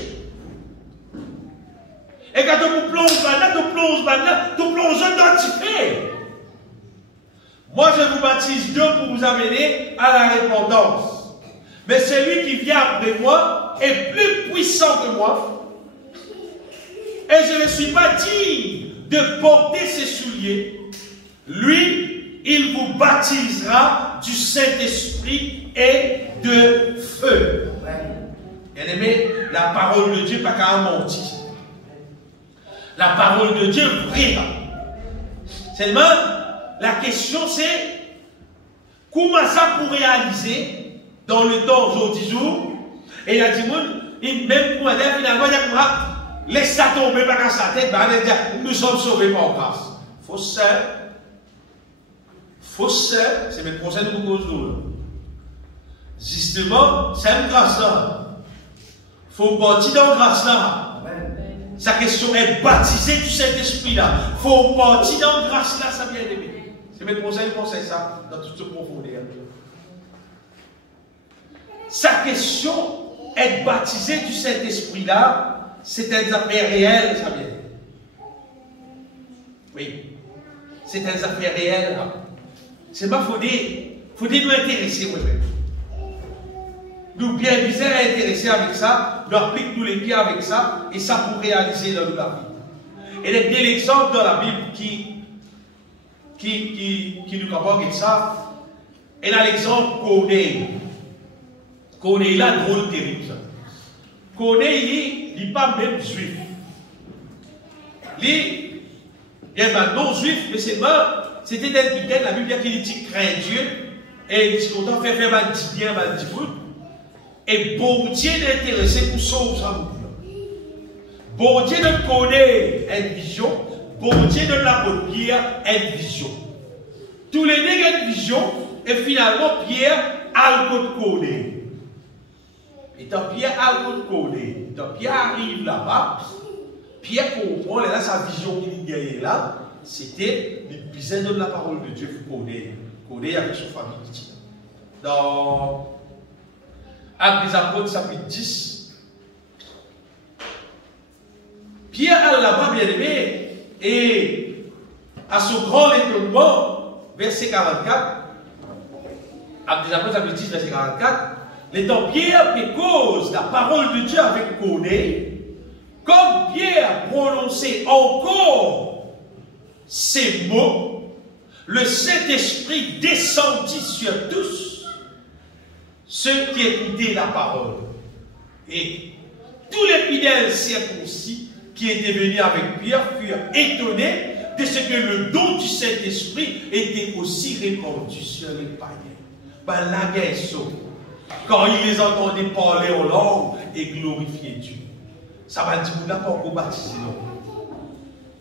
Et quand tu plonges là, tu plonges dans le feu. Moi, je vous baptise d'eau pour vous amener à la repentance. Mais celui qui vient après moi est plus puissant que moi. Et je ne suis pas digne de porter ses souliers. Lui, il vous baptisera du Saint-Esprit et de feu. Bien-aimé, la parole de Dieu, pas qu'à mentir. La parole de Dieu, vraiment. Seulement, la question c'est, comment ça pour réaliser dans le temps aujourd'hui jour, et il a dit, même pour finalement, il a dit, laisse ça tomber par sa tête, nous sommes sauvés par grâce. Fausse sœur, c'est mes prochaines cause d'eau. Justement, c'est une grâce là. Il faut partir dans la grâce là. Sa question est baptisée du Saint-Esprit là. Il faut partir dans la grâce là, ça vient d'aimer. C'est mes prochains conseils ça, dans toute cette profondeur. Sa question est baptisée du Saint-Esprit là, c'est un affaire réel, ça vient. Oui. C'est un affaire réel là. C'est pas faut dire nous intéresser moi-même. Nous bien intéressés avec ça, nous appliquons tous les pieds avec ça, et ça pour réaliser dans la vie. Et il y a l'exemple dans la Bible qui nous capable de ça. Et là l'exemple Corneille. Corneille là, drôle terrible. Corneille, il n'est pas même juif. Il est non juif, mais c'est mort. C'était d'être la Bible qui dit craint Dieu, et il dit autant faire mal dit bien, mal dit bon. Et bon Dieu est intéressé pour sauver sa vie. Bon Dieu ne connaît une vision, bon Dieu de l'apôtre Pierre une vision. Tous les deux ont une vision, et finalement Pierre a le côté connaît. Et quand Pierre a le côté connaît, quand Pierre arrive là-bas, Pierre comprend, et là sa vision qu'il a là, c'était le bizarre de la parole de Dieu pour connaît avec son famille. Dans Actes des Apôtres, chapitre 10, Pierre a là-bas bien aimé, et à son grand étonnement, verset 44, Actes des Apôtres, chapitre 10, verset 44, l'étant Pierre fait cause la parole de Dieu avec connaît, comme Pierre prononçait encore ces mots, le Saint-Esprit descendit sur tous ceux qui écoutaient la parole. Et tous les fidèles circoncis qui étaient venus avec Pierre furent étonnés de ce que le don du Saint-Esprit était aussi répandu sur les païens. Ben, la guerre sauve. Quand ils les entendaient parler en langue et glorifier Dieu. Ça va dire qu'on n'a pas encore baptisé, non.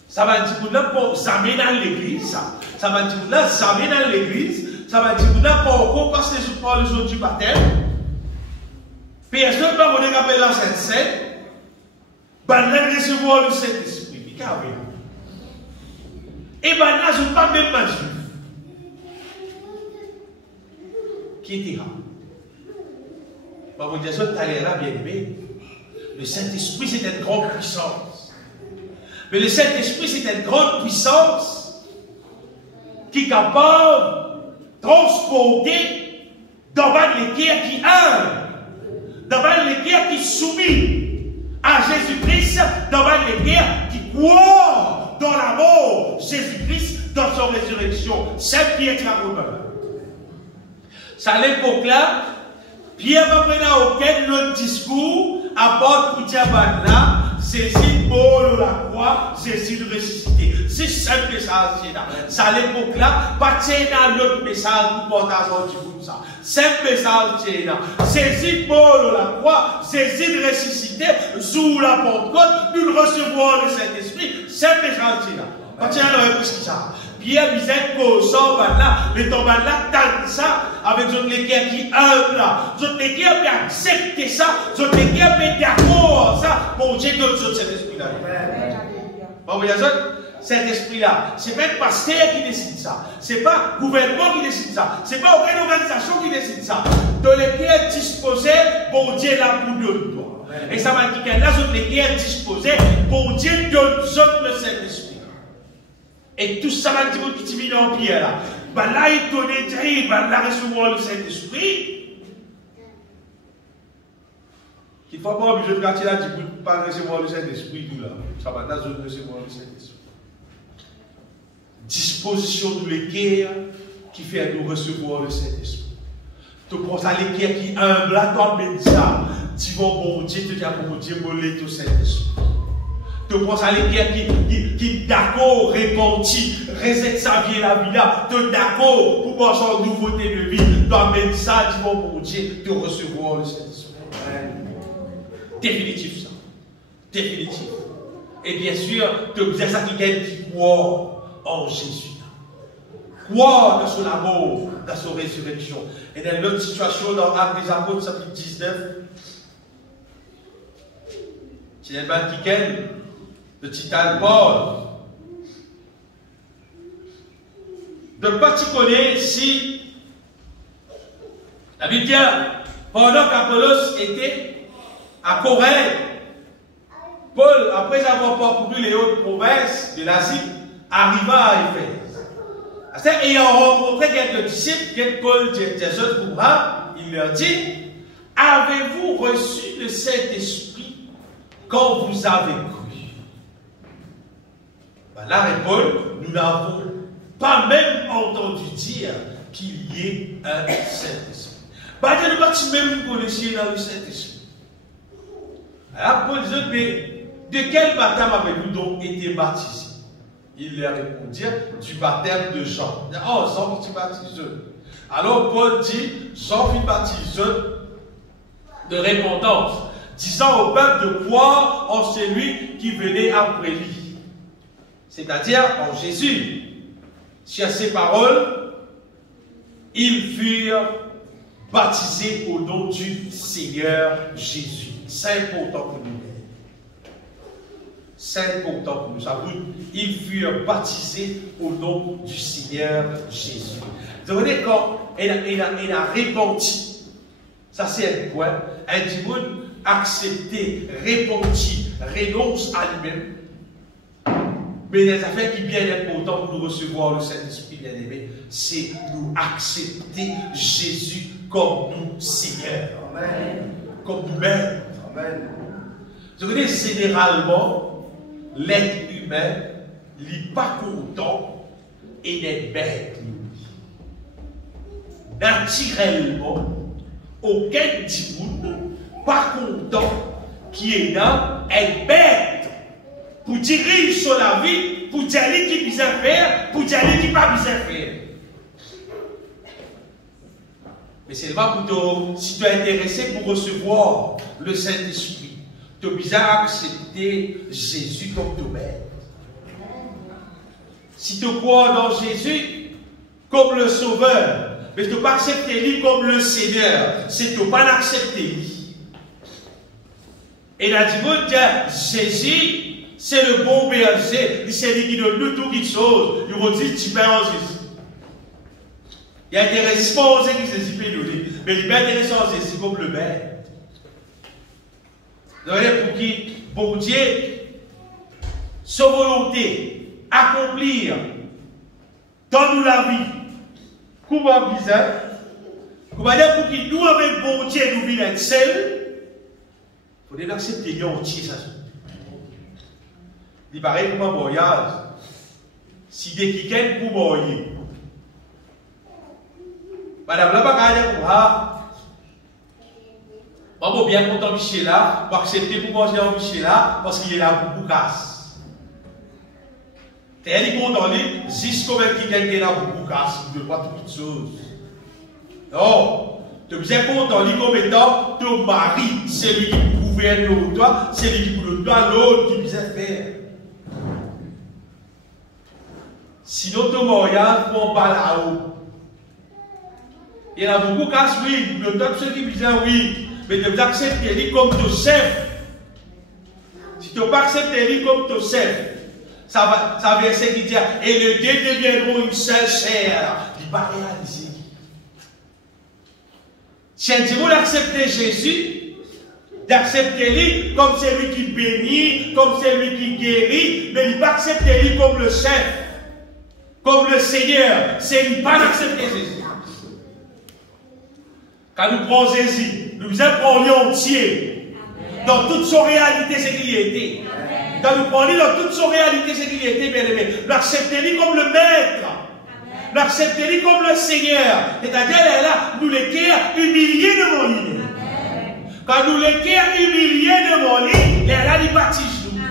Ça va dire qu'on n'a pas jamais dans l'église. Ça va dire qu'on n'a jamais dans l'église. Ça va dire qu'on n'a pas encore passé par le jour du baptême. Personne ne va vous appeler la Sainte-Seine. Ben là, recevoir le Saint-Esprit. Puis qu'à et ben là, je ne parle même pas juif. Qui était là? Ben, vous dites ça, tu allais là, bien aimé. Le Saint-Esprit, c'est une grande puissance. Mais le Saint-Esprit, c'est une grande puissance qui est capable de transporter dans les guerres qui aiment, dans les guerres qui soumis à Jésus-Christ, dans les guerres qui croient dans la mort Jésus-Christ, dans son résurrection. C'est Pierre Travolta. C'est à l'époque-là, Pierre va prendre aucun autre discours à part pour dire là, Jésus mort la croix, Jésus ressuscité. C'est simple message là. C'est à l'époque-là, pas dans l'autre message pour porter du ça. Simple message là. Jésus mort la croix, Jésus ressuscité, sous la Pentecôte, nous recevons le Saint-Esprit. Simple message là. Pas dans ça. Pierre disait qu'on sort là, le tombe là, tant ça, avec d'autres les qui humbles là, d'autres les qui acceptent ça, d'autres les qui mettent d'accord ça, pour Dieu d'autres cet esprit là. Bon, vous voyez ça? Cet esprit là, c'est pas le pasteur qui décide ça, c'est pas le gouvernement qui décide ça, c'est pas aucune organisation qui décide ça. Dans les qui est disposé, pour Dieu là pour nous. Et ça m'a dit que là, d'autres les qui est disposé, pour Dieu donne le Saint-Esprit. Et tout ça va dire qui vit dans Pierre là. Ben là, il connaît Dieu, ben là, recevoir le Saint-Esprit. Qu'il ne faut pas obliger de quartier là, tu ne peux pas recevoir le Saint-Esprit, tout là. Ça va dans une recevoir le Saint-Esprit. Disposition de l'équerre qui fait nous recevoir le Saint-Esprit. Tu prends ça l'équerre qui humble, toi, mais ça. Tu vas bon Dieu, tu dis à bon Dieu, mollet au Saint-Esprit. Tu penses à l'équipe qui d'accord, répenti, recette sa vie la vie là, tu d'accord pour penser en nouveauté de vie, tu amènes ça, tu vas pour Dieu, te recevoir le Saint-Esprit. Définitif ça. Définitif. Et bien sûr, tu as ça qui gagne qui croit en Jésus. Croire dans son amour, dans son résurrection. Et dans l'autre situation, dans Actes des Apôtres, chapitre 19, c'est le Vatican, de Titan Paul. De particulier si la Bible dit, pendant qu'Apollos était à Corinthe, Paul, après avoir parcouru les hautes provinces de l'Asie, arriva à Éphèse. Ayant rencontré quelques disciples, quelques Paul il leur dit, avez-vous reçu le Saint-Esprit quand vous avez cru? Là répond, nous n'avons pas même entendu dire qu'il y ait un Saint-Esprit. Nous ne même vous connaissiez dans le Saint-Esprit. Alors Paul dit, mais de quel baptême avez-vous donc été baptisés? Il leur répondit, du baptême de Jean. Oh, Jean qui baptise. Alors Paul dit, Jean fit baptiser de repentance, disant au peuple de croire en celui qui venait après lui, c'est-à-dire en Jésus. Sur ces paroles, ils furent baptisés au nom du Seigneur Jésus. C'est important pour nous. C'est important pour nous. Ça veut dire, ils furent baptisés au nom du Seigneur Jésus. Vous voyez, quand il a repenti, ça c'est un point, un démon accepté, repenti, renonce à lui-même. Mais les affaires qui sont bien importantes pour nous recevoir le Saint-Esprit bien-aimé, c'est nous accepter Jésus comme nous Seigneur. Amen. Comme nous-mêmes. Amen. Vous voyez, généralement, l'être humain n'est pas content et n'est bête. Naturellement, aucun monde pas content qui est là est bête pour diriger sur la vie, pour dire qui peut faire, pour dire qui pas peut faire. Mais c'est pas pour toi, si tu es intéressé pour recevoir le Saint-Esprit. Tu as besoin d'accepter Jésus comme ton maître. Si tu crois dans Jésus comme le Sauveur, mais tu ne peux pas accepter lui comme le Seigneur, c'est tu ne peux pas l'accepter lui. Et la Bible dit, Jésus, c'est le bon berger, c'est lui qui donne nous toutes choses. Il va dire, tu perds en Jésus. Il y a des responsables qui Jésus peut donner, mais il est intéressant en Jésus comme le maître. Pour qui, pour Dieu, sa volonté, accomplir dans nous la vie, comment bizarre, comment dire pour qui nous avec bon Dieu nous vivons être seuls, il faut accepter les entiers ça. Il paraît comme un voyage, si des qui pour mourir. Madame la bagaille pour on va bien content Michel là, pour accepter pour manger en Michel là, parce qu'il est là pour beaucoup casse. Et elle est content, juste comme elle qui est là pour beaucoup casse, il ne veut pas toutes choses. Non, tu es bien content, comme étant ton mari, c'est lui qui peut gouverner toi, c'est lui qui peut le doigt, l'autre qui peut faire. Sinon, ton mariage, on va là-haut. Il y en a beaucoup casse, oui, le temps de ceux qui disent oui. Mais tu acceptes lui comme ton chef. Si tu n'as pas accepté lui comme ton chef, ça veut dire qui dit, et les deux deviendront une seule chair. Il ne va pas réaliser. Si vous acceptez Jésus, d'accepter lui comme celui qui bénit, comme celui qui guérit, mais il ne va pas accepter lui comme le chef, comme le Seigneur. C'est lui pas d'accepter Jésus. Quand nous prenons Jésus, nous prenons entier, dans toute son réalité, c'est qu'il y était. Quand nous prenons dans toute son réalité, c'est qu'il y était, bien aimé. L'accepter comme le maître, l'accepter comme le Seigneur. C'est-à-dire, là, nous les cœurs humiliés devant lui. Quand nous les cœurs humiliés devant lui, là, il baptise nous.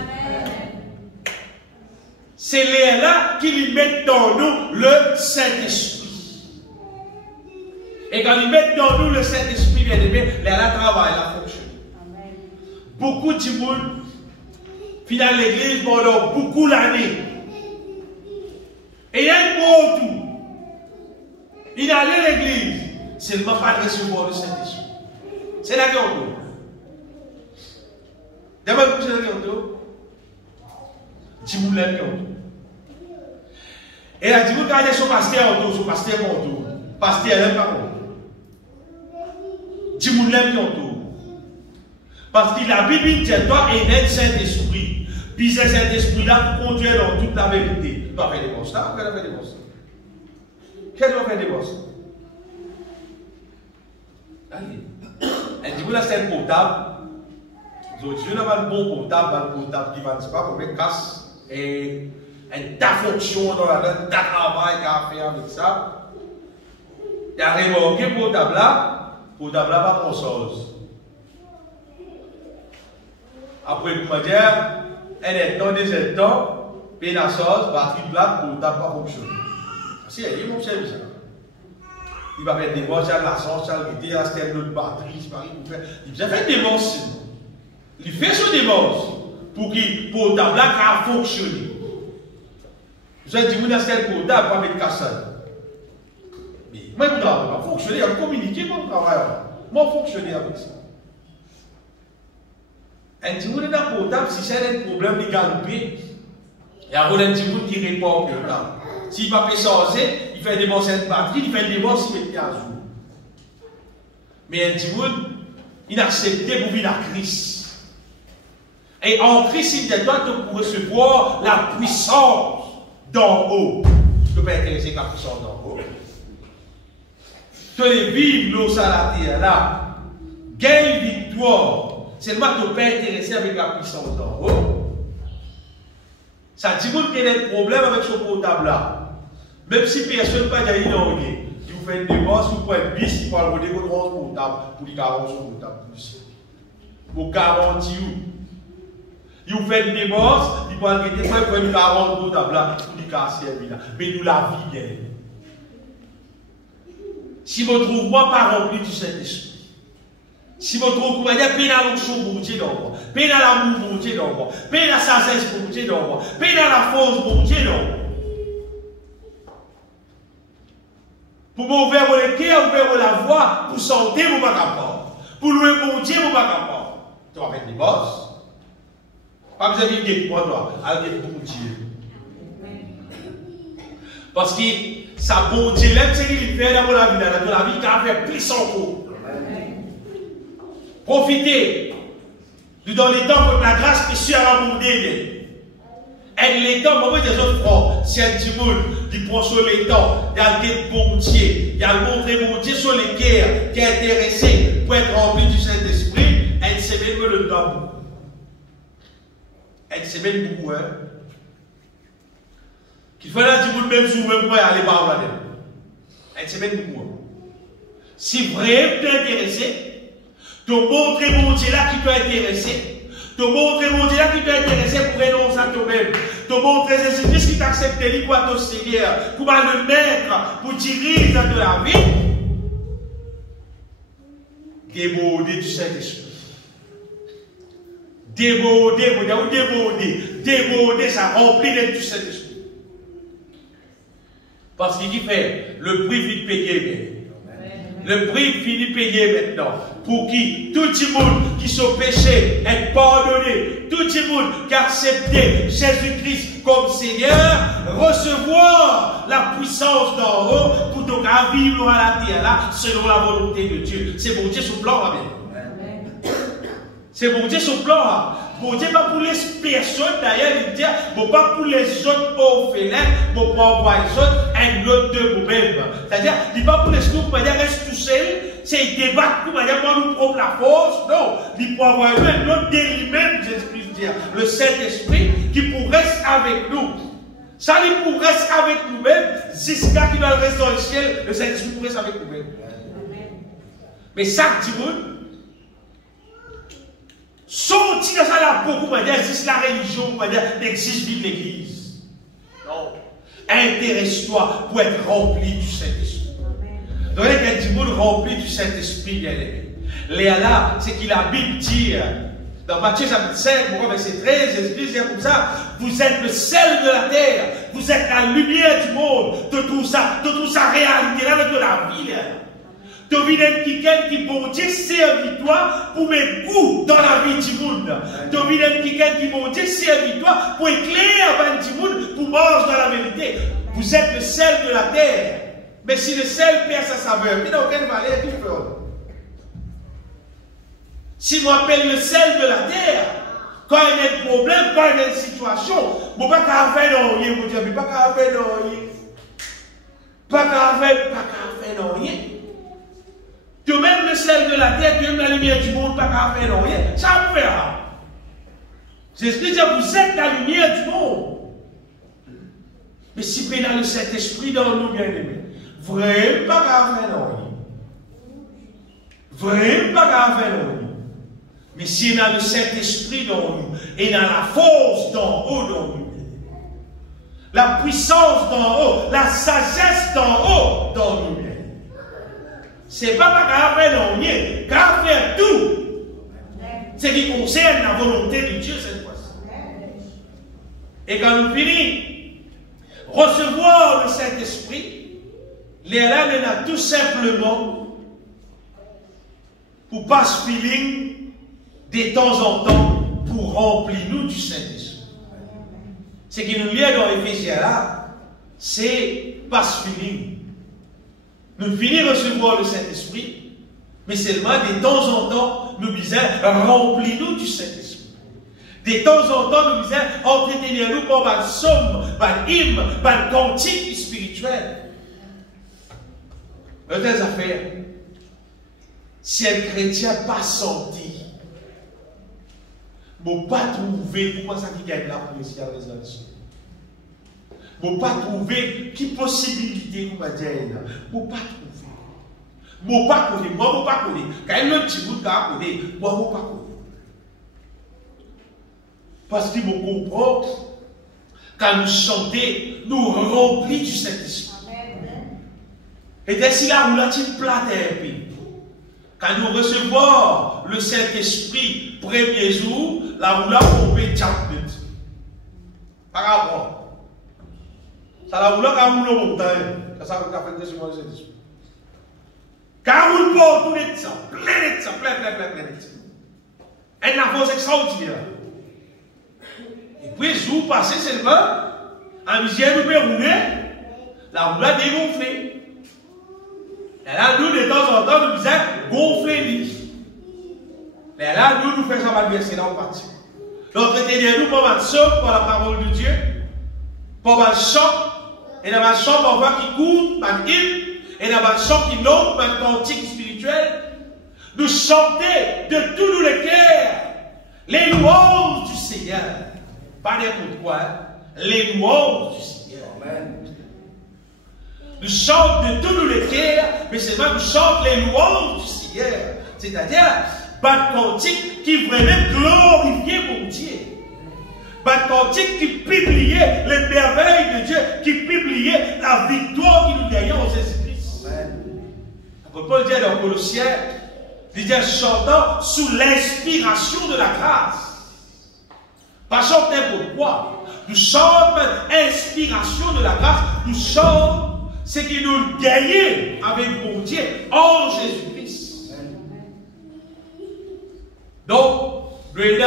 c'est là qui lui met dans nous le Saint-Esprit. Et quand il met dans nous le Saint-Esprit, bien aimé, là travaille, là fonctionne. Beaucoup de monde finissent à l'église pendant beaucoup d'années. Et il y a un mot tout. Il est allé à l'église, seulement pas de recevoir le Saint-Esprit. C'est là qu'on doit. D'abord, c'est là qu'on doit. Tu vous l'aimes qu'on doit. Et là, tu vous regardez son pasteur en tout, son pasteur en tout. Pasteur, elle n'est pas bon. Tu vous l'aimes qu'on doit. Parce que la Bible dit, toi, et le Saint-Esprit. Puis ce Saint-Esprit-là pour conduire dans toute la vérité. Tu dois faire des constats, ou qu'elle doit faire des constats? Qu'elle doit faire des constats? Allez. Elle dit, vous là, c'est un portable. Je n'ai pas un bon portable qui va, ne sais pas combien de casse. Et ta fonction dans la donne, ta travail qu'à faire avec ça. Tu as remarqué le portable là pas pour chose. Après, comment dire, elle est dans des temps, puis la sauce, batterie plate, pour ne pas fonctionner. Si elle est mon service. Il va faire des manches à la sauce, à l'été, à cette autre batterie, c'est pareil pour faire. Il va faire des manches. Il fait son démence pour que le portable là fonctionne. Je dis, vous avez un portable pour mettre cassette. Mais moi, je ne vais pas fonctionner, je vais communiquer mon travail. Moi, fonctionner avec ça. Un petit monde dans le portable, si c'est un problème de galopé, il y a un petit monde qui répond au portable. S'il ne va pas changer, il fait des bons de batterie, il fait des bons s'il met à jour. Mais un petit monde, il a accepté pour vivre la crise. Et en Christ, il doit pour recevoir la puissance d'en haut. Tu ne peux pas intéresser la puissance d'en haut. Tu veux vivre l'eau à la terre là. Gagne victoire. Seulement tu ne peux pas intéresser avec la puissance d'en haut. Ça dit qu'il y a des problèmes avec ce portable là. Même si personne ne peut pas gagner dans le game. Si vous faites des bosses, vous pouvez être bis, vous pouvez avoir des gros portables pour les garantir son portable. Pour garantir. Vous faites des bosses, vous pouvez être des fois, vous pouvez avoir des portables là pour les casser. Mais nous la vie bien. Si vous trouvez moi pas rempli du Saint-Esprit, si vous trouvez que vous avez peine à l'onction pour Dieu dans moi, peine à l'amour pour Dieu dans moi, peine à la sagesse pour Dieu dans moi, peine à la force pour Dieu dans moi. Pour m'ouvrir le cœur, ouvrir la voix, pour santé, vous pas capable. Pour louer pour Dieu, vous pas capable. Tu vas faire des bosses. Pas besoin de dire pour toi, allez pour Dieu. Parce que ça bon Dieu, l'aime, c'est qu'il fait dans la vie, qui a fait plus encore. Profitez dans les temps pour la grâce précieuse à abonder. Et les temps, moi, des autres frères, c'est un petit monde qui prend sur les temps, il y a des bon Dieu, il y a le montré bon Dieu sur les guerres, qui est intéressé pour être rempli du Saint-Esprit, elle s'est même le temps. Elle s'est même beaucoup, hein. Qu'il faut là, du même jour, même pour aller par là. Elle s'est même beaucoup. Si vraiment tu es intéressé, te montrer mon Dieu là qui t'a intéressé, te montrer mon Dieu là qui t'a intéressé pour renoncer à toi-même, te montrer Jésus-Christ qui t'a accepté pour ton Seigneur, pour le mettre, pour diriger de la vie, déborder du Saint-Esprit. Déborder, ça remplit du Saint-Esprit. Parce qu'il fait le prix finit payer. Le prix finit payer maintenant. Pour qui tout le monde qui sont péchés est pardonné. Tout le monde qui a accepté Jésus-Christ comme Seigneur, recevoir la puissance d'en haut pour donc vivre à la terre là selon la volonté de Dieu. C'est bon Dieu son plan, amen. C'est bon Dieu son plan. Bon Dieu pas pour les personnes d'ailleurs, il dit, bon pas pour les autres orphelins, bon pas envoyer les autres, un autre de vous-même. C'est-à-dire, il pas pour les autres, pour dire reste tout seul, c'est débattre pour dire moi nous prendre la force, non, il pour envoyer un autre de lui-même, Jésus-Christ dire, le Saint-Esprit qui pourrait rester avec nous. Ça il pourrait rester avec nous-mêmes, jusqu'à qu'il doit rester dans le ciel, le Saint-Esprit pourrait rester avec nous-mêmes. Mais ça, dis-moi, sorti de ça là beaucoup, on va dire, existe la religion, on va dire, existe vive l'église. Non. Intéresse-toi pour être rempli du Saint-Esprit. Donc, il y a quelqu'un qui est rempli du Saint-Esprit, bien aimé. Là, c'est qu'il la Bible dit, dans Matthieu chapitre 5, verset 13, Jésus dit comme ça, vous êtes le sel de la terre, vous êtes la lumière du monde, de tout ça réalité là, de la vie. Tu viens quelqu'un qui bon Dieu servit-toi pour mettre goût dans la vie du monde. Tu viens quelqu'un qui bon Dieu servit-toi pour éclairer la vie du monde, pour manger dans la vérité. Vous êtes le sel de la terre. Mais si le sel perd sa saveur, il n'a aucune valeur, qu'il fait. Si on appelle le sel de la terre, quand il y a un problème, quand il y a une situation, je ne peux pas faire rien, mon Dieu, je ne peux pas faire rien. Pas faire rien. Tu même le sel de la terre, tu même la lumière du monde, pas faire rien. Ça vous fera. C'est ce que dit, vous êtes la lumière du monde. Mais si vous avez le Saint-Esprit dans nous, bien aimés, vraiment pas faire rien. Vraiment pas faire rien. Mais si on a le Saint-Esprit dans nous, et on a la force d'en haut dans nous, la puissance d'en haut, la sagesse d'en haut dans nous, c'est pas qu'à faire rien, qu'à faire tout. Ce qui concerne la volonté de Dieu cette fois-ci. Et quand nous finissons, recevoir le Saint-Esprit, là, on a tout simplement pour passe feeling de temps en temps pour remplir nous du Saint-Esprit. Ce qui nous lie dans Éphésiens là, c'est passe feeling. Nous finissons recevoir le Saint-Esprit, mais seulement de temps en temps, nous disons remplis-nous du Saint-Esprit. De temps en temps, nous disons entretenez-nous par le somme, par l'hymne, par le cantique spirituel. Dans telles affaires, si un chrétien n'a pas senti, ne peut pas trouver comment ça qui gagne la police à la résolution. Ne peut pas trouver qui possibilité vous va dire là. Ne peut pas trouver. Ne pas connaître. Moi, ne pas connaître. Quand il y a un petit bout de cas à connaître, moi, ne pas connaître. Parce qu'il me comprend, quand nous chantons, nous remplis du Saint-Esprit. Et dès que là, nous l'avons platé. Quand nous recevons le Saint-Esprit, premier jour, là où là, on peut tchamper. Par rapport. Ça la voulu qu'à rouler au montagne. Ça va faire des choses. Qu'à rouler pour tout les temps. Plein de temps. Plein de temps. Elle n'a pas extraordinaire. Et puis, jour passé seulement, en misère, nous pouvons rouler. La roue a dégonflé. Et là, nous, de temps en temps, nous disons gonfler l'île. Et là, nous faisons mal verser dans le parti. Donc, retenez-nous pour ma somme, pour la parole de Dieu, pour ma chant. Et dans ma chambre, on voit qui court, par hymne, et dans ma chambre qui note, par cantique spirituel, nous chanter de tous nous les cœurs les louanges du Seigneur. Pas n'importe quoi, les louanges du Seigneur. Amen. Nous chantons de tous nous les cœurs, mais c'est vrai, nous chantons les louanges du Seigneur. C'est-à-dire, par cantique qui vraiment glorifie mon Dieu. Par cantique qui publiait les merveilles de Dieu, qui publiait la victoire que nous gagnons en Jésus-Christ. Paul dit dans Colossiens, il dit chantant sous l'inspiration de la grâce. Pas chanter pourquoi? Nous chantons inspiration de la grâce. Nous chantons ce qui nous gagnait avec mon Dieu en Jésus-Christ. Donc, le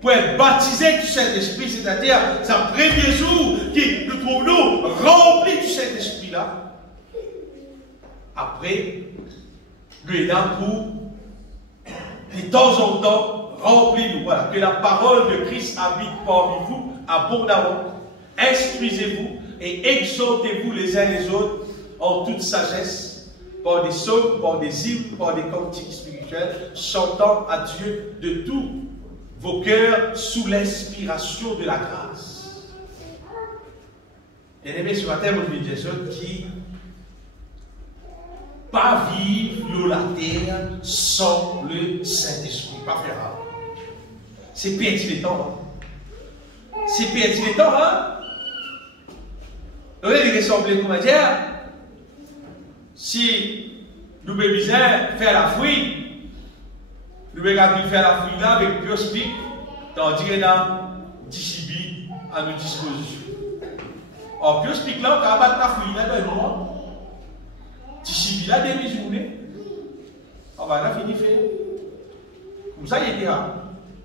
pour être baptisé du Saint-Esprit, c'est-à-dire, c'est un premier jour qui nous trouvons remplis du Saint-Esprit là. Après, lui là pour, de temps en temps, remplis-nous. Voilà, que la parole de Christ habite parmi vous abondamment. Instruisez-vous et exhortez-vous les uns les autres en toute sagesse, par des psaumes, par des hymnes, par des cantiques spirituels, chantant à Dieu de tout vos cœurs sous l'inspiration de la grâce. Bien-aimés, ce matin, vous devez dire qui pas vivre la terre sans le Saint-Esprit. Pas faire. C'est perdu le temps. C'est perdu le temps, hein? Donc, il y a une comment dire, si nous devons faire la fouille, nous devons faire la fouille là avec Pure Speak, tandis que dans DCB à notre disposition. Or, Pure Speak là, on va battre la fouille là dans le mois. DCB là, demi-journée. On va finir faire. Comme ça, il était là.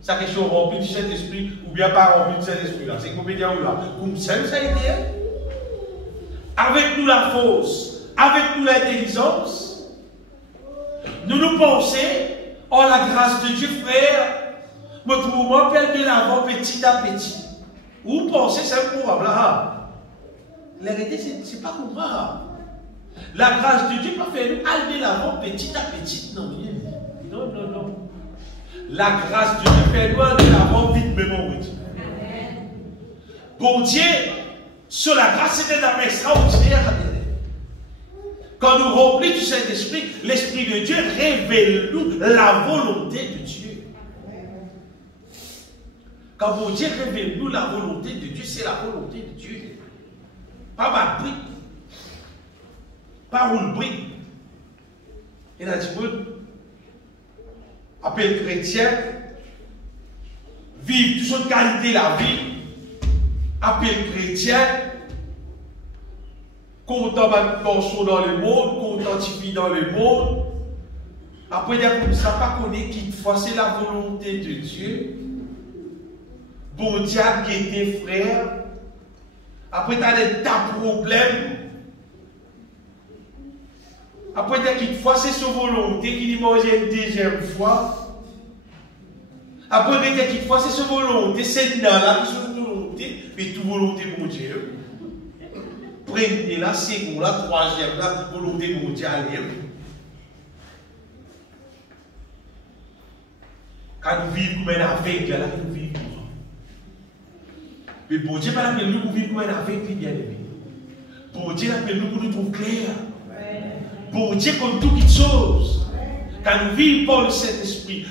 Sa question remplie du Saint-Esprit ou bien pas remplie du Saint-Esprit là. C'est combien de là. Comme ça, il était. Avec nous la force, avec nous l'intelligence, nous pensons, oh la grâce de Dieu, frère, me trouvons perdre de l'avant petit à petit. Vous pensez, c'est probable là. La réalité, c'est pas comme ça. La grâce de Dieu pas fait nous aller de l'avant petit à petit. Non, non, non, non. La grâce de Dieu fait nous aller de l'avant vite, mais mon petit. Bon Dieu, sur la grâce, c'est un homme extraordinaire. Quand nous remplissons du Saint-Esprit, l'Esprit de Dieu révèle-nous la volonté de Dieu. Quand bon Dieu révèle-nous la volonté de Dieu, c'est la volonté de Dieu. Pas ma brique. Pas roule brique. Il a dit, appel chrétien, vivre toute son qualité de la vie. Appel chrétien, content dans le monde, contentifie dans le monde. Après, il y a comme ça, pas connaître qu'il faut, c'est la volonté de Dieu. Bon Dieu a guetté frère. Après, tu as des tas de problèmes. Après, il y a qu'il faut, c'est sa volonté qui mange une deuxième fois. Après, il y a qu'il faut, c'est sa volonté, c'est dans la volonté, mais toute volonté pour Dieu. Prenez la seconde, la troisième, la volonté pour Dieu. Quand nous vivons comme un aveugle, là, nous vivons. Mais pour Dieu, pas nous pour vivre comme un aveugle, bien aimé. Pour Dieu, nous pour nous trouver clair. Pour Dieu, comme toute chose. Quand nous vivons par le Saint-Esprit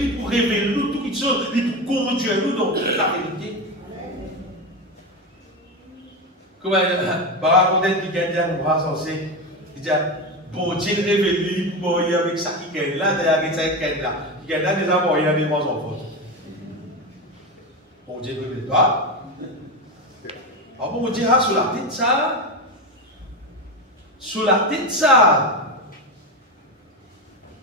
il pour révéler nous toutes choses, il pour conduire nous dans la vérité. Comment par rapport qui gagne un bras censé, il dit bon Dieu révèle pour mourir avec ça qui gagne là, avec ça qui gagne là. Qui gagne là, déjà mourir dans les bons enfants. Bon Dieu révèle toi. Alors bon Dieu a sur la tête ça. Sur la tête ça.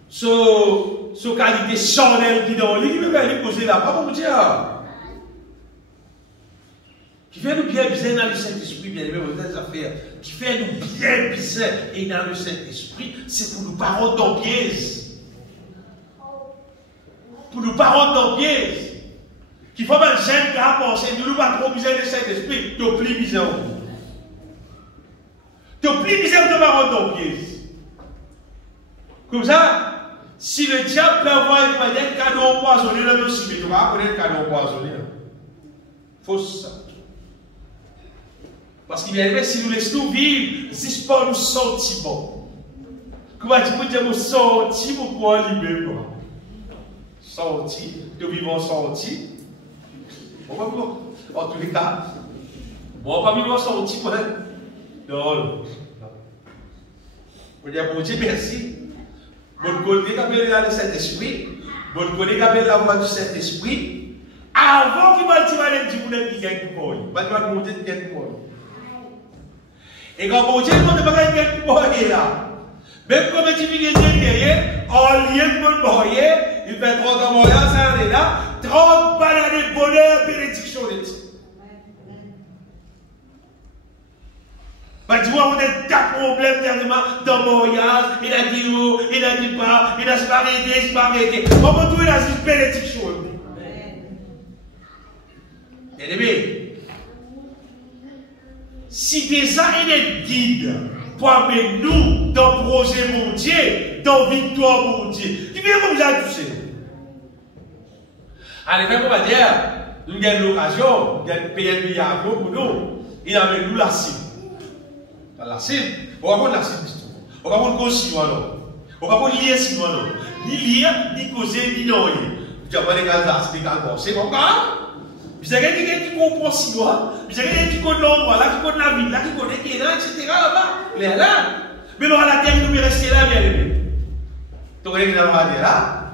Sur qualité charnelle qui est dans le lit, il va aller poser là-bas, bon Dieu. Qui fait nous bien bizarre dans le Saint-Esprit, bien aimé, dans affaires. Qui fait nous bien bizarre et dans le Saint-Esprit, c'est pour nous pas rendre dans pièce. Pour nous pas rendre dans pièce. Qui faut pas jeune qui a pensé, nous pas trop bizarre le Saint-Esprit, tu plus bizarre. Tu plus bizarre de pas rendre dans pièce. Comme ça, si le diable peut avoir un cadeau empoisonné dans nos cibles, tu vas connaître le cadeau empoisonné. Fausse ça. Parce qu'il bien aimé, si nous laissons vivre, si pas nous sentiments. Comment tu peux dire mon sentiment pour quoi libérer? Senti, nous vivons senti. En tous les cas, on va pas vivre senti pour elle. Non. On dit à mon Dieu merci. Bon côté qui appelle le Saint-Esprit, bon côté qui appelle la voix du Saint-Esprit, avant qu'il va tirer les petits qui gagnent pour lui. Il va monter de gagne pour lui. Et quand mon Dieu ne va pas gagner pour lui là, même comme tu vis les guerriers, en lien de mon boyer, il fait 30 ans moyen, ça est là, 30 balades de bonheur, bénédiction de Dieu. Tu vois, on a des problèmes dernièrement dans mon voyage, il a dit oh, il a dit pas, il a se arrêté, On va trouver la bénédiction. Bien aimé, si déjà il est guide pour amener nous dans le projet mon Dieu, dans la victoire mon Dieu, tu viens comme ça, tu sais. Allez, on va dire, nous avons l'occasion, nous avons payé un milliard pour nous, il amène nous la cible. La cible, on va prendre la cible, on va prendre cause si alors, on va prendre lien si alors, ni lien, ni causer, ni non. Tu vas pas les gars là, c'est des gars, c'est bon, Puis il y a quelqu'un qui comprend si loin, puis il y a quelqu'un qui connaît l'endroit, là, qui connaît la ville, là, qui connaît Kénan, etc. là-bas. Là. Mais l'on a la terre, nous rester là, bien aimé. Tu connais Kénan, l'on a la terre là?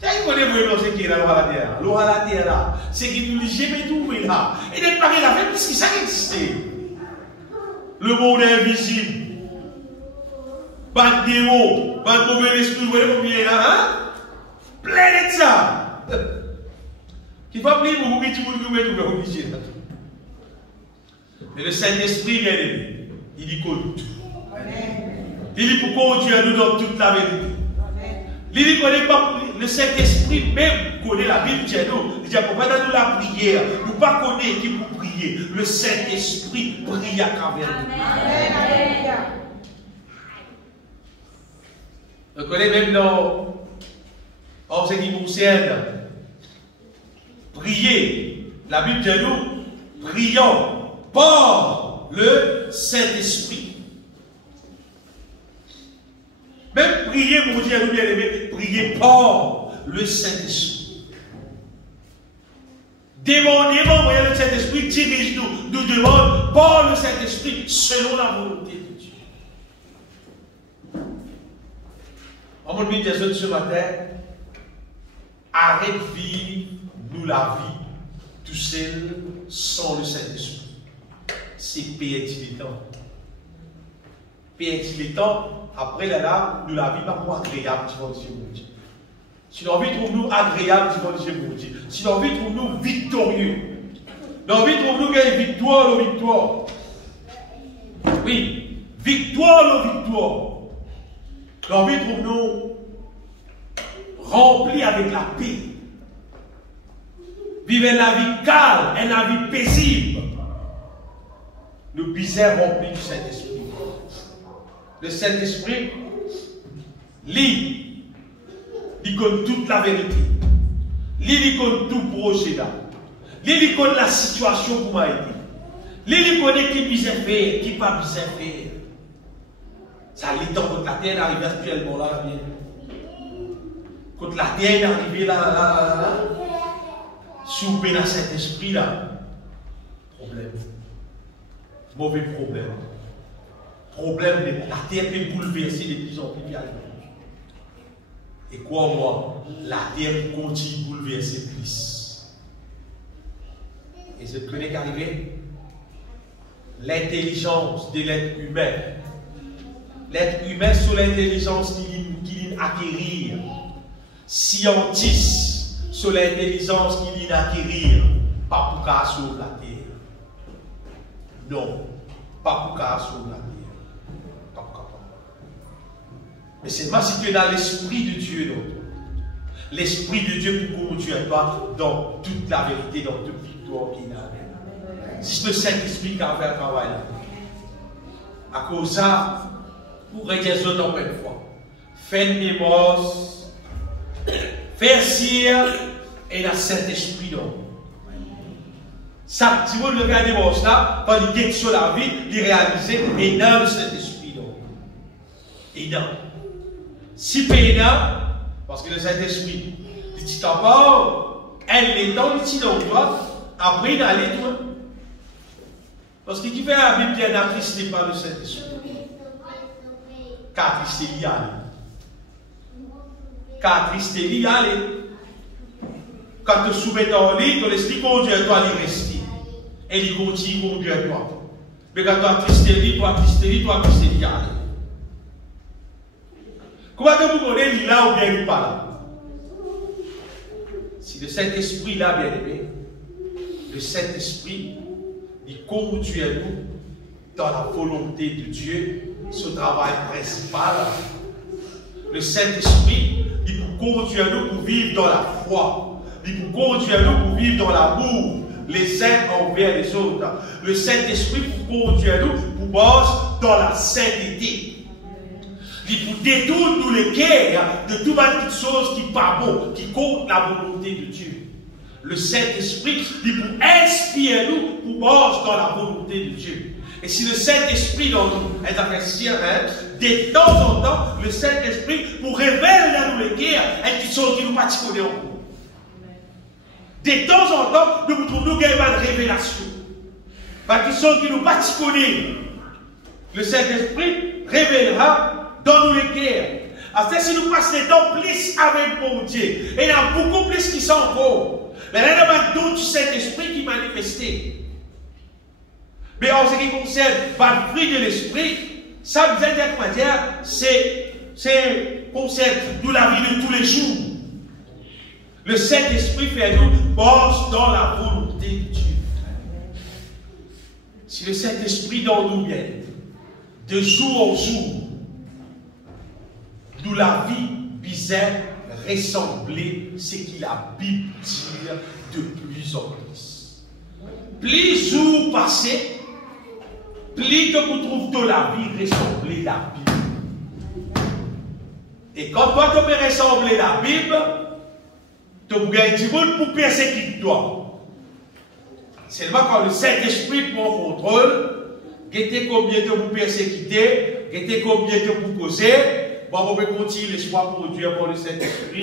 C'est qui connaît vraiment ce qui est là, l'on a la terre là? L'on a la terre là. C'est qui nous dit, jamais trouvé là. Et d'être pareil là, même puisque ça existait. Le monde est invisible. Pas de démons, pas de mauvais esprit, vous voyez combien là, hein? Plein de ça. Qui va plier beaucoup qui vous mettez obligé. Mais le Saint-Esprit, bien aimé, il dit qu'on tout. Il dit pour conduire nous dans toute la vérité. Il dit qu'on n'est pas le Saint-Esprit même connaît la Bible, il dit qu'on ne pas dans la prière, nous ne pas connaître qui pour prier. Le Saint-Esprit prie à travers nous. On connaît même dans ce qui concerne prier. La Bible dit nous, prions par le Saint-Esprit. Même prier, mon Dieu, nous bien aimé, prier par le Saint-Esprit. Demandez-moi, voyez le Saint-Esprit, dirige-nous, nous demande par le Saint-Esprit, selon la volonté de Dieu. On m'a dit ce matin, arrête de vivre, nous la vie, tout seul, sans le Saint-Esprit. C'est perdre le temps. Perdre le temps, après là, nous la vie pas pour agréable devant Dieu, mon Dieu. Si l'envie trouve-nous agréable devant Dieu, mon Dieu. Si l'envie trouve-nous victorieux. L'envie trouve-nous gagner victoire, la victoire. Oui, victoire, la victoire. L'envie trouve-nous remplis avec la paix. Vivre la vie calme, la vie paisible. Le bizarre rempli du Saint-Esprit. Le Saint-Esprit, il connaît toute la vérité. Il connaît tout projet là. Il connaît la situation pour m'a aidé. Il connaît qui bizarre faire, qui pas bizarre faire. Ça l'étend contre la terre arrive actuellement là, bien. Quand la terre est arrivée là. Si vous payez dans cet esprit là, problème. Mauvais problème. Problème de la terre est bouleversée de plus en plus. Et crois-moi, la terre continue de bouleverser plus. Et ce que n'est qu'arrivé, l'intelligence de l'être humain. L'être humain sur l'intelligence qu'il vient acquérir. Scientiste sur l'intelligence qu'il vient acquérir. Pas pour qu'à sauver la terre. Non. Pas pour qu'à sauver la terre. Mais c'est parce que dans l'esprit de Dieu, l'esprit de Dieu pour conduire toi dans toute la vérité, dans toute victoire qu'il a. C'est le Saint-Esprit qui a fait un travail là. À cause de ça, pour régler ça encore une fois, faire une mémoire, faire cire et le Saint-Esprit dans. Ça, si vous regardez ça, quand il est sur la vie, il réalise et dans le Saint-Esprit dans. Et dans. Si pénal, parce que le Saint-Esprit, il dit d'abord, elle est dans le petit dans toi, après il allait toi. Parce que qui fait la Bible bien attristé par le Saint-Esprit. Car attristé l'y aller. Car attristé l'y aller. Quand tu soumets en lit, ton esprit conduit à toi, il reste. Et il continue à conduire à toi. Mais quand tu attristé l'y, l'y aller. Comment vous connaissez il là ou bien il pas là? Si le Saint-Esprit là, bien aimé, le Saint-Esprit, il conduit à nous dans la volonté de Dieu, ce travail principal. Le Saint-Esprit, il vous conduit à nous pour vivre dans la foi. Il vous conduit à nous pour vivre dans l'amour, les uns envers les autres. Le Saint-Esprit vous conduit à nous pour bosser dans la sainteté. Il vous détourne tous les cœurs de toute chose qui n'est pas bon, qui contre la volonté de Dieu. Le Saint-Esprit, il vous inspire nous pour bosser dans la volonté de Dieu. Et si le Saint-Esprit dans nous est apprécié, de temps en temps, le Saint-Esprit vous révèle dans nous les cœurs et qui sont qui nous pratiquent en nous. De temps en temps, nous trouvons qu'il y a une révélation. Parce que qui nous pas connaît, le Saint-Esprit révélera dans nous les cœurs. Alors, si nous passons le temps plus avec mon Dieu, et il y a beaucoup plus qui sont encore. Mais là, il y a d'autres du Saint-Esprit qui manifesté. Mais en ce qui concerne le fruit de l'Esprit, ça vous dire, c'est concerne nous la vie de tous les jours. Le Saint-Esprit fait nous marche dans la volonté de Dieu. Si le Saint-Esprit dans nous vient, de jour en jour, nous la vie bizarre ressembler ce que la Bible dit de plus en plus. Plus jours passés, plus que vous trouvez de la vie ressembler la Bible. Et quand toi tu peux ressembler la Bible, tu peux gagner du monde pour persécuter toi. Seulement quand le Saint-Esprit prend contrôle, guettez combien de vous persécuter, guettez combien de vous causer, bon, vous pouvez continuer l'espoir pour Dieu pour le Saint-Esprit,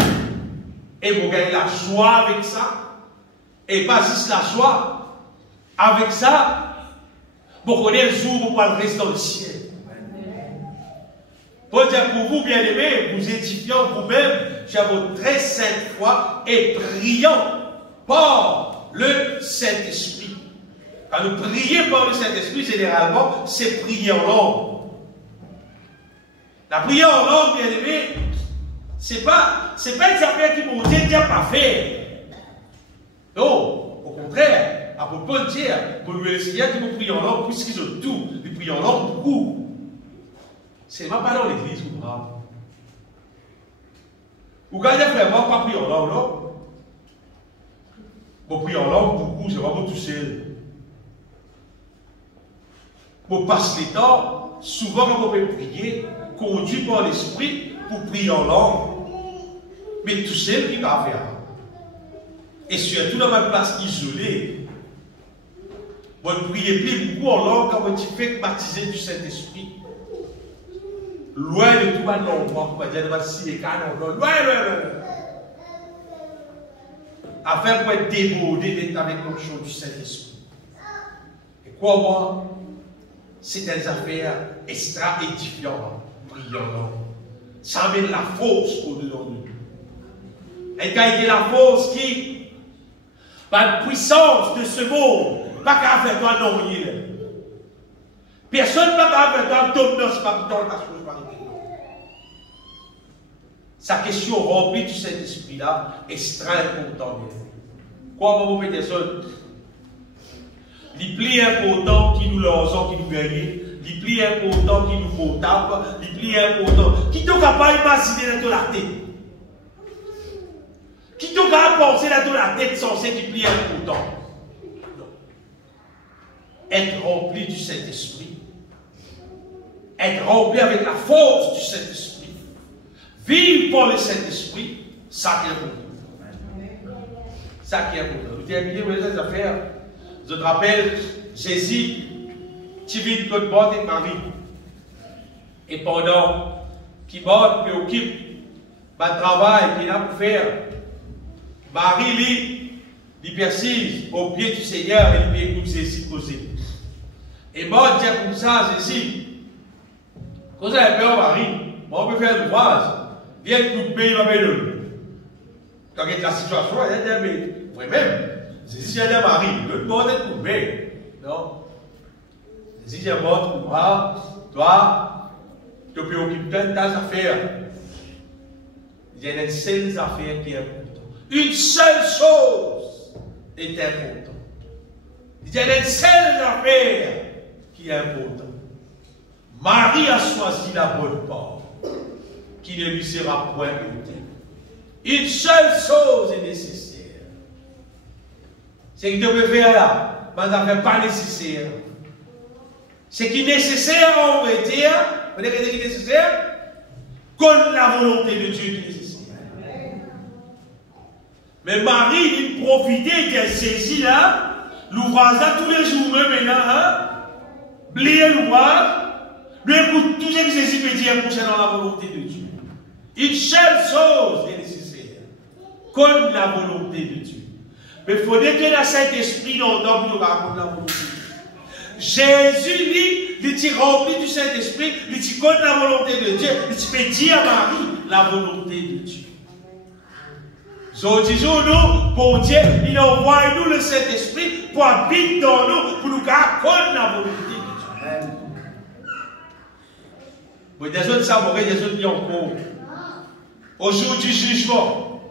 et vous gagnez la joie avec ça, et pas juste la joie, avec ça, vous connaissez le jour où vous allez rester dans le ciel. Pour dire pour vous, bien aimés, vous édifiant vous-même, j'ai votre très sainte foi et priant par le Saint-Esprit. Quand nous prions par le Saint-Esprit, généralement, c'est prier en langue. La prière en langue, bien aimé, c'est pas une affaire qui mon Dieu n'a pas fait. Non, au contraire, à propos de dire, pour le Seigneur qui vous prie en langue, puisqu'ils ont tout, ils prient en langue beaucoup. C'est même pas dans l'église, vous brave. Vous gardez vraiment pas prier en langue, non? Vous priez en langue beaucoup, c'est vraiment tout seul. Vous passez les temps, souvent quand vous pouvez prier, conduit par l'esprit pour prier en langue. Mais tout seul, il va faire. Et surtout dans une place isolée, vous ne priez plus beaucoup en langue quand vous faites baptiser du Saint-Esprit. Loin de tout le monde, on va dire, si les canons, loin. Afin pour être débordé d'être avec l'autre chose du Saint-Esprit. Et quoi, moi, c'est des affaires extra édifiantes. Prions. Ça met la force au-dedans de nous. Et quand il y a la force qui, par la puissance de ce monde, pas qu'à faire toi non, personne ne va faire toi tomber dans ce papiton, la chose par sa question remplie du Saint-Esprit-là est extra important. Quoi, vous pouvez des autres? Les plus importants qui nous lançons, qui nous gagnent, les plus importants qui nous font taper, les plus importants qui t'ont capable d'imaginer dans la tête. Qui t'ont capable de penser dans la tête sans ces plus importants. Non. Être rempli du Saint-Esprit. Être rempli avec la force du Saint-Esprit. Vivre par le Saint-Esprit, ça qui est important. Ça qui est important. Vous terminez les affaires. Je te rappelle, Jésus, tu vis de notre bord et de Marie. Et pendant qu'il mort, qu'il occupe le travail qu'il a pour faire, Marie, il persiste au pied du Seigneur et il écoute Jésus causer. Et mort dit comme ça, Jésus, quand vous avez peur, Marie, on peut faire l'ouvrage. Viens nous payer, il va payer le. Quand il y a la situation, il y a des moi-même, Jésus est Marie, le monde est trouvé. Non. Jésus est mort pour moi, toi, tu te préoccupes de tes affaires. Il y a une seule affaire qui est importante. Une seule chose est importante. Il y a une seule affaire qui est importante. Marie a choisi la bonne part, qui ne lui sera point ôtée. Une seule chose est nécessaire. C'est que tu peux faire là, mais ça ne fait pas nécessaire. Ce qui est nécessaire, on va dire, vous savez ce qui est nécessaire? Comme la volonté de Dieu qui est nécessaire. Mais Marie, il profitait qu'elle saisit là, l'ouvrage là tous les jours, même maintenant, hein? Plier l'ouvrage, lui écoute tout ce que Jésus peut dire concernant la volonté de Dieu. Une seule chose est nécessaire, comme la volonté de Dieu. Mais il faut détenir le Saint-Esprit dans le temps pour nous raconter la volonté. Jésus, lui, il est rempli du Saint-Esprit, il est contre la volonté de Dieu, il peut dire à Marie la volonté de Dieu. Aujourd'hui, nous, pour Dieu, il envoie nous le Saint-Esprit pour habiter dans nous, pour nous raconter la volonté de Dieu. Bon, des autres savent, des autres qui ont encore. Au jour du jugement,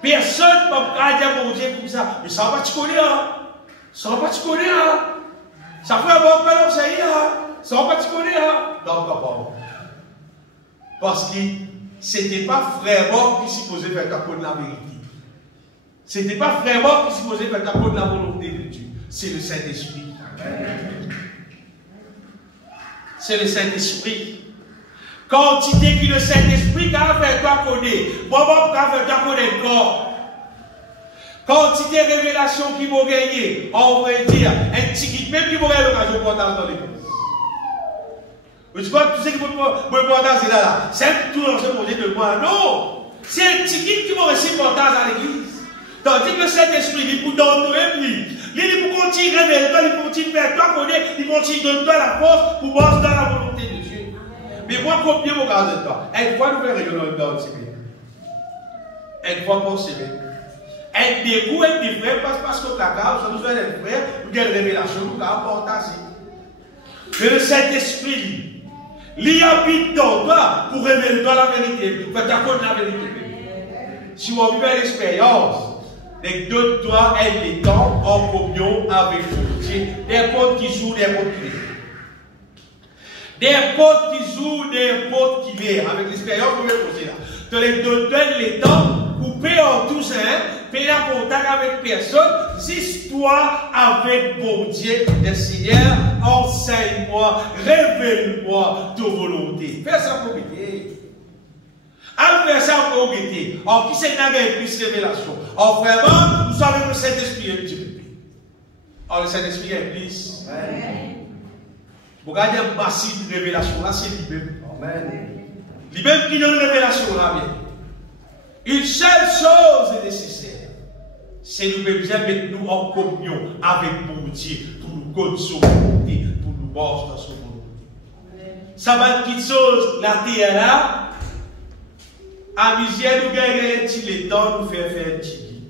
personne ne peut dire à mon Dieu comme ça. Mais ça va pas te connaître, hein? Ça va pas te connaître, hein? Ça fait un bon peu d'enseigner, hein? Ça va pas te connaître, hein? Non, pas. Parce que ce n'était pas vraiment qui supposait faire ta de la vérité. Ce n'était pas vraiment qui supposait faire ta de la volonté de Dieu. C'est le Saint-Esprit. C'est le Saint-Esprit. Quantité que le Saint-Esprit a fait toi connaître. Moi, a fait toi connaître corps. Quantité de révélations qui m'ont gagné. On va dire, un petit guide, même qui m'aurait l'occasion de porter dans l'église. Tu vois, tout ce qui me porter, c'est là. C'est tout dans ce projet de moi. Non! C'est un petit guide qui m'aurait si porter à l'église. Tandis que le Saint-Esprit, il est pour dans toi-même, il est pour continuer à révéler toi, il continue à faire toi connaître, il continue à donner toi la force pour bosser dans la volonté de Dieu. Mais moi, combien mon gars de temps? Une fois, nous faisons réunion dans le semaine. Une fois par semaine. Et des coups et des frères, parce que caca, nous sommes des frères, nous avons des révélations, nous avons apporté. Mais le Saint-Esprit, il habite dans toi pour révéler toi la vérité, pour t'accorder la vérité. Si on vit l'expérience, les deux doigts et les temps en communion avec Dieu, des potes qui jouent, des potes qui jouent. Des potes qui jouent, des potes qui lèvent. Avec l'expérience, vous pouvez poser là. Tu les donnes les temps, coupés en tous un, payer la contact avec personne, histoire avec bon Dieu, le Seigneur, enseigne-moi, révèle-moi ta volonté. Fais ça pour m'aider. Alors, fais ça pour m'aider. Alors, qui c'est qui a plus de révélation? Alors, vraiment, nous savons que le Saint-Esprit est un petit peu. Alors, le Saint-Esprit est plus. Vous regardez un massif de révélation là, c'est lui-même. Lui-même qui donne une révélation là, bien. Une seule chose est nécessaire. C'est nous besoin de mettre nous en communion avec mon Dieu pour nous connaître son volonté, pour nous marcher dans son volonté. Ça va être quelque chose, la terre là, à misère nous gagner un petit le temps, nous faire un petit guide.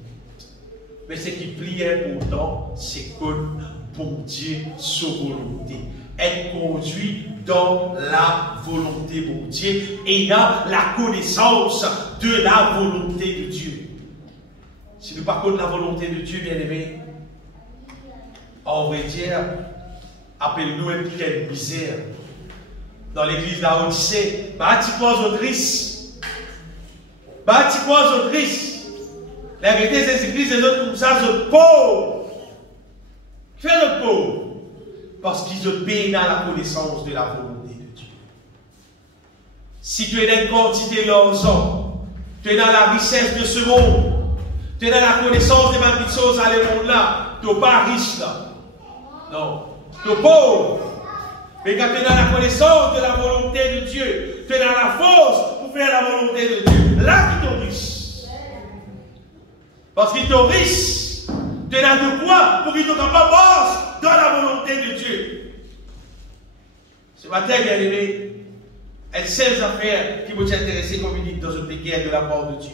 Mais ce qui plie important, c'est que pour Dieu sa volonté. Être conduit dans la volonté de Dieu et dans la connaissance de la volonté de Dieu. Si nous parlons de la volonté de Dieu, bien aimé, on va dire, appelle-nous un petit quelle misère. Dans l'église de la Odyssée, bâtis-moi autrice. Bâtis-moi autrice. La vérité, c'est l'église des autres comme ça, sont pauvres. Fais le pauvre. Parce qu'ils obéissent dans la connaissance de la volonté de Dieu. Si tu es dans une quantité d'argent, tu es dans la richesse de ce monde, tu es dans la connaissance des petites choses à le monde là, tu n'es pas riche là. Non. Tu es pauvre. Mais quand tu es dans la connaissance de la volonté de Dieu, tu es dans la force pour faire la volonté de Dieu. Là, tu es riche. Parce qu'il est riche. Tu es là de quoi pour qu'il ne soit pas bosse dans la volonté de Dieu. Ce matin, bien aimé, une seule affaire qui vous intéresse comme il dit dans une guerre de la part de Dieu.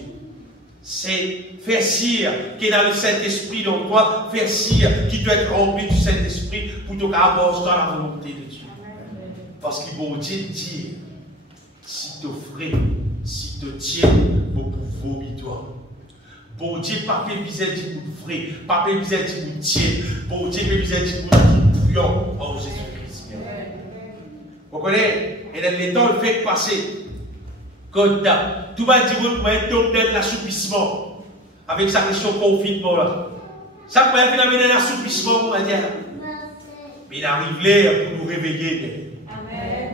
C'est faire sire qui est dans le Saint-Esprit dans toi, faire sire qui doit être rempli du Saint-Esprit pour te avancer dans la volonté de Dieu. Parce qu'il faut Dieu dire, si tu ferais, si tu tiens, pour vomir-toi. Bon Dieu, pas fait misère du bout de frais, pas fait misère du bout de tiens, bon Dieu, fait misère du bout de bouillon en Jésus-Christ. Vous connaissez? Et dans les temps, le fait passer, quand tout va dire, vous pouvez tomber dans l'assoupissement, avec sa question confinement là. Ça peut être amener l'assouplissement, on va dire. Mais il arrive l'air pour nous réveiller.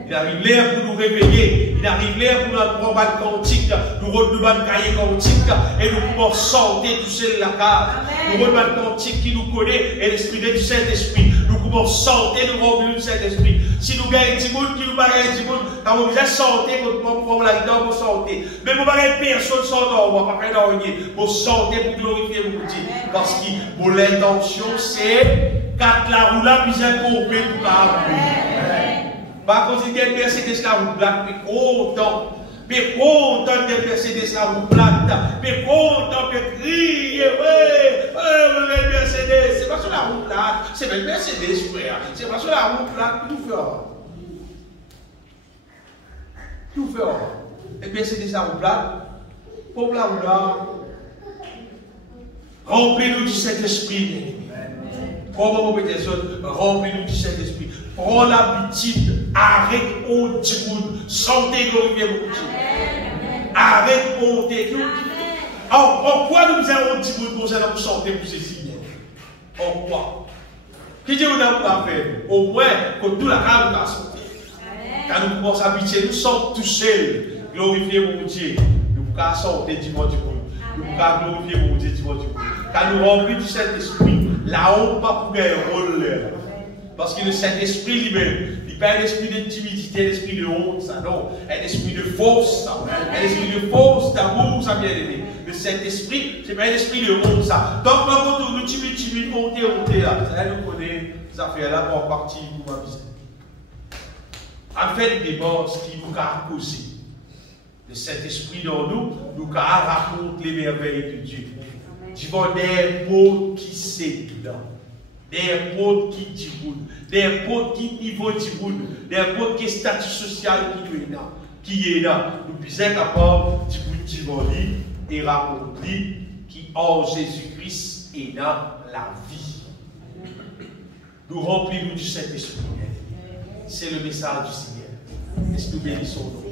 Il arrive l'air pour nous réveiller. Il arrive l'air pour nous prendre un cantique, nous retenons un cahier cantique et nous pouvons sortir tout seul la cave. Nous retenons un cantique qui nous connaît et l'esprit du Saint-Esprit. Nous pouvons sortir, nous remplir du Saint-Esprit. Si nous gagnons du monde, qui nous gagne du monde, quand vous besoin sortir, pour la guitare, pour sortir. Mais vous ne personne sort, on ne va pas faire rien. Vous sortez pour glorifier mon Dieu. Parce que l'intention, c'est quand la roue là, puis un coupé pour la par contre, il y a une Mercedes la roue plate, mais content. Mais content de Mercedes la roue plate. Mais content de crier, ouais, Mercedes. C'est pas sur la roue plate, c'est même Mercedes, frère. C'est pas sur la roue plate, tout fera. Tout fera. Et Mercedes la roue plate, pour la roue là, remplis-nous du Saint-Esprit. Comment vous mettez ça? Remplis-nous du Saint-Esprit. Prends l'habitude, arrête on dit santé glorifier mon Dieu. Arrête on dit. En quoi nous avons dit pour santé pour ceci? En quoi? Qui dit qu'on a pas fait? Au moins, que tout la carte va santé. Quand nous commençons à habituer, nous sommes tous seuls. Glorifier mon Dieu. Nous pouvons santé du monde. Nous pouvons glorifier mon Dieu du monde. Quand nous remplissons du Saint-Esprit, là-haut, pas pour gagner un rôle là. Parce que le Saint-Esprit lui-même, il n'est pas un esprit de timidité, un esprit de honte, ça, non. Un esprit de force, ça. Un esprit de force, d'amour, ça, bien aimé. Le Saint-Esprit, ce n'est pas un esprit de honte, ça. Donc, quand nous timide, honte, là, ça, nous connaît ces affaires-là pour partir pour ma visite. En fait, des bons, ce qui nous a causé. Le Saint-Esprit dans nous raconte les merveilles de Dieu. Tu vois des mots qui s'édent. Des potes qui djiboun, des potes qui niveau djiboun, des potes qui statut social qui est là. Nous sommes capables de djibouler et raconter qui en Jésus-Christ est dans la vie. Nous remplissons du Saint-Esprit. C'est le message du Seigneur. Est-ce que nous bénissons nous?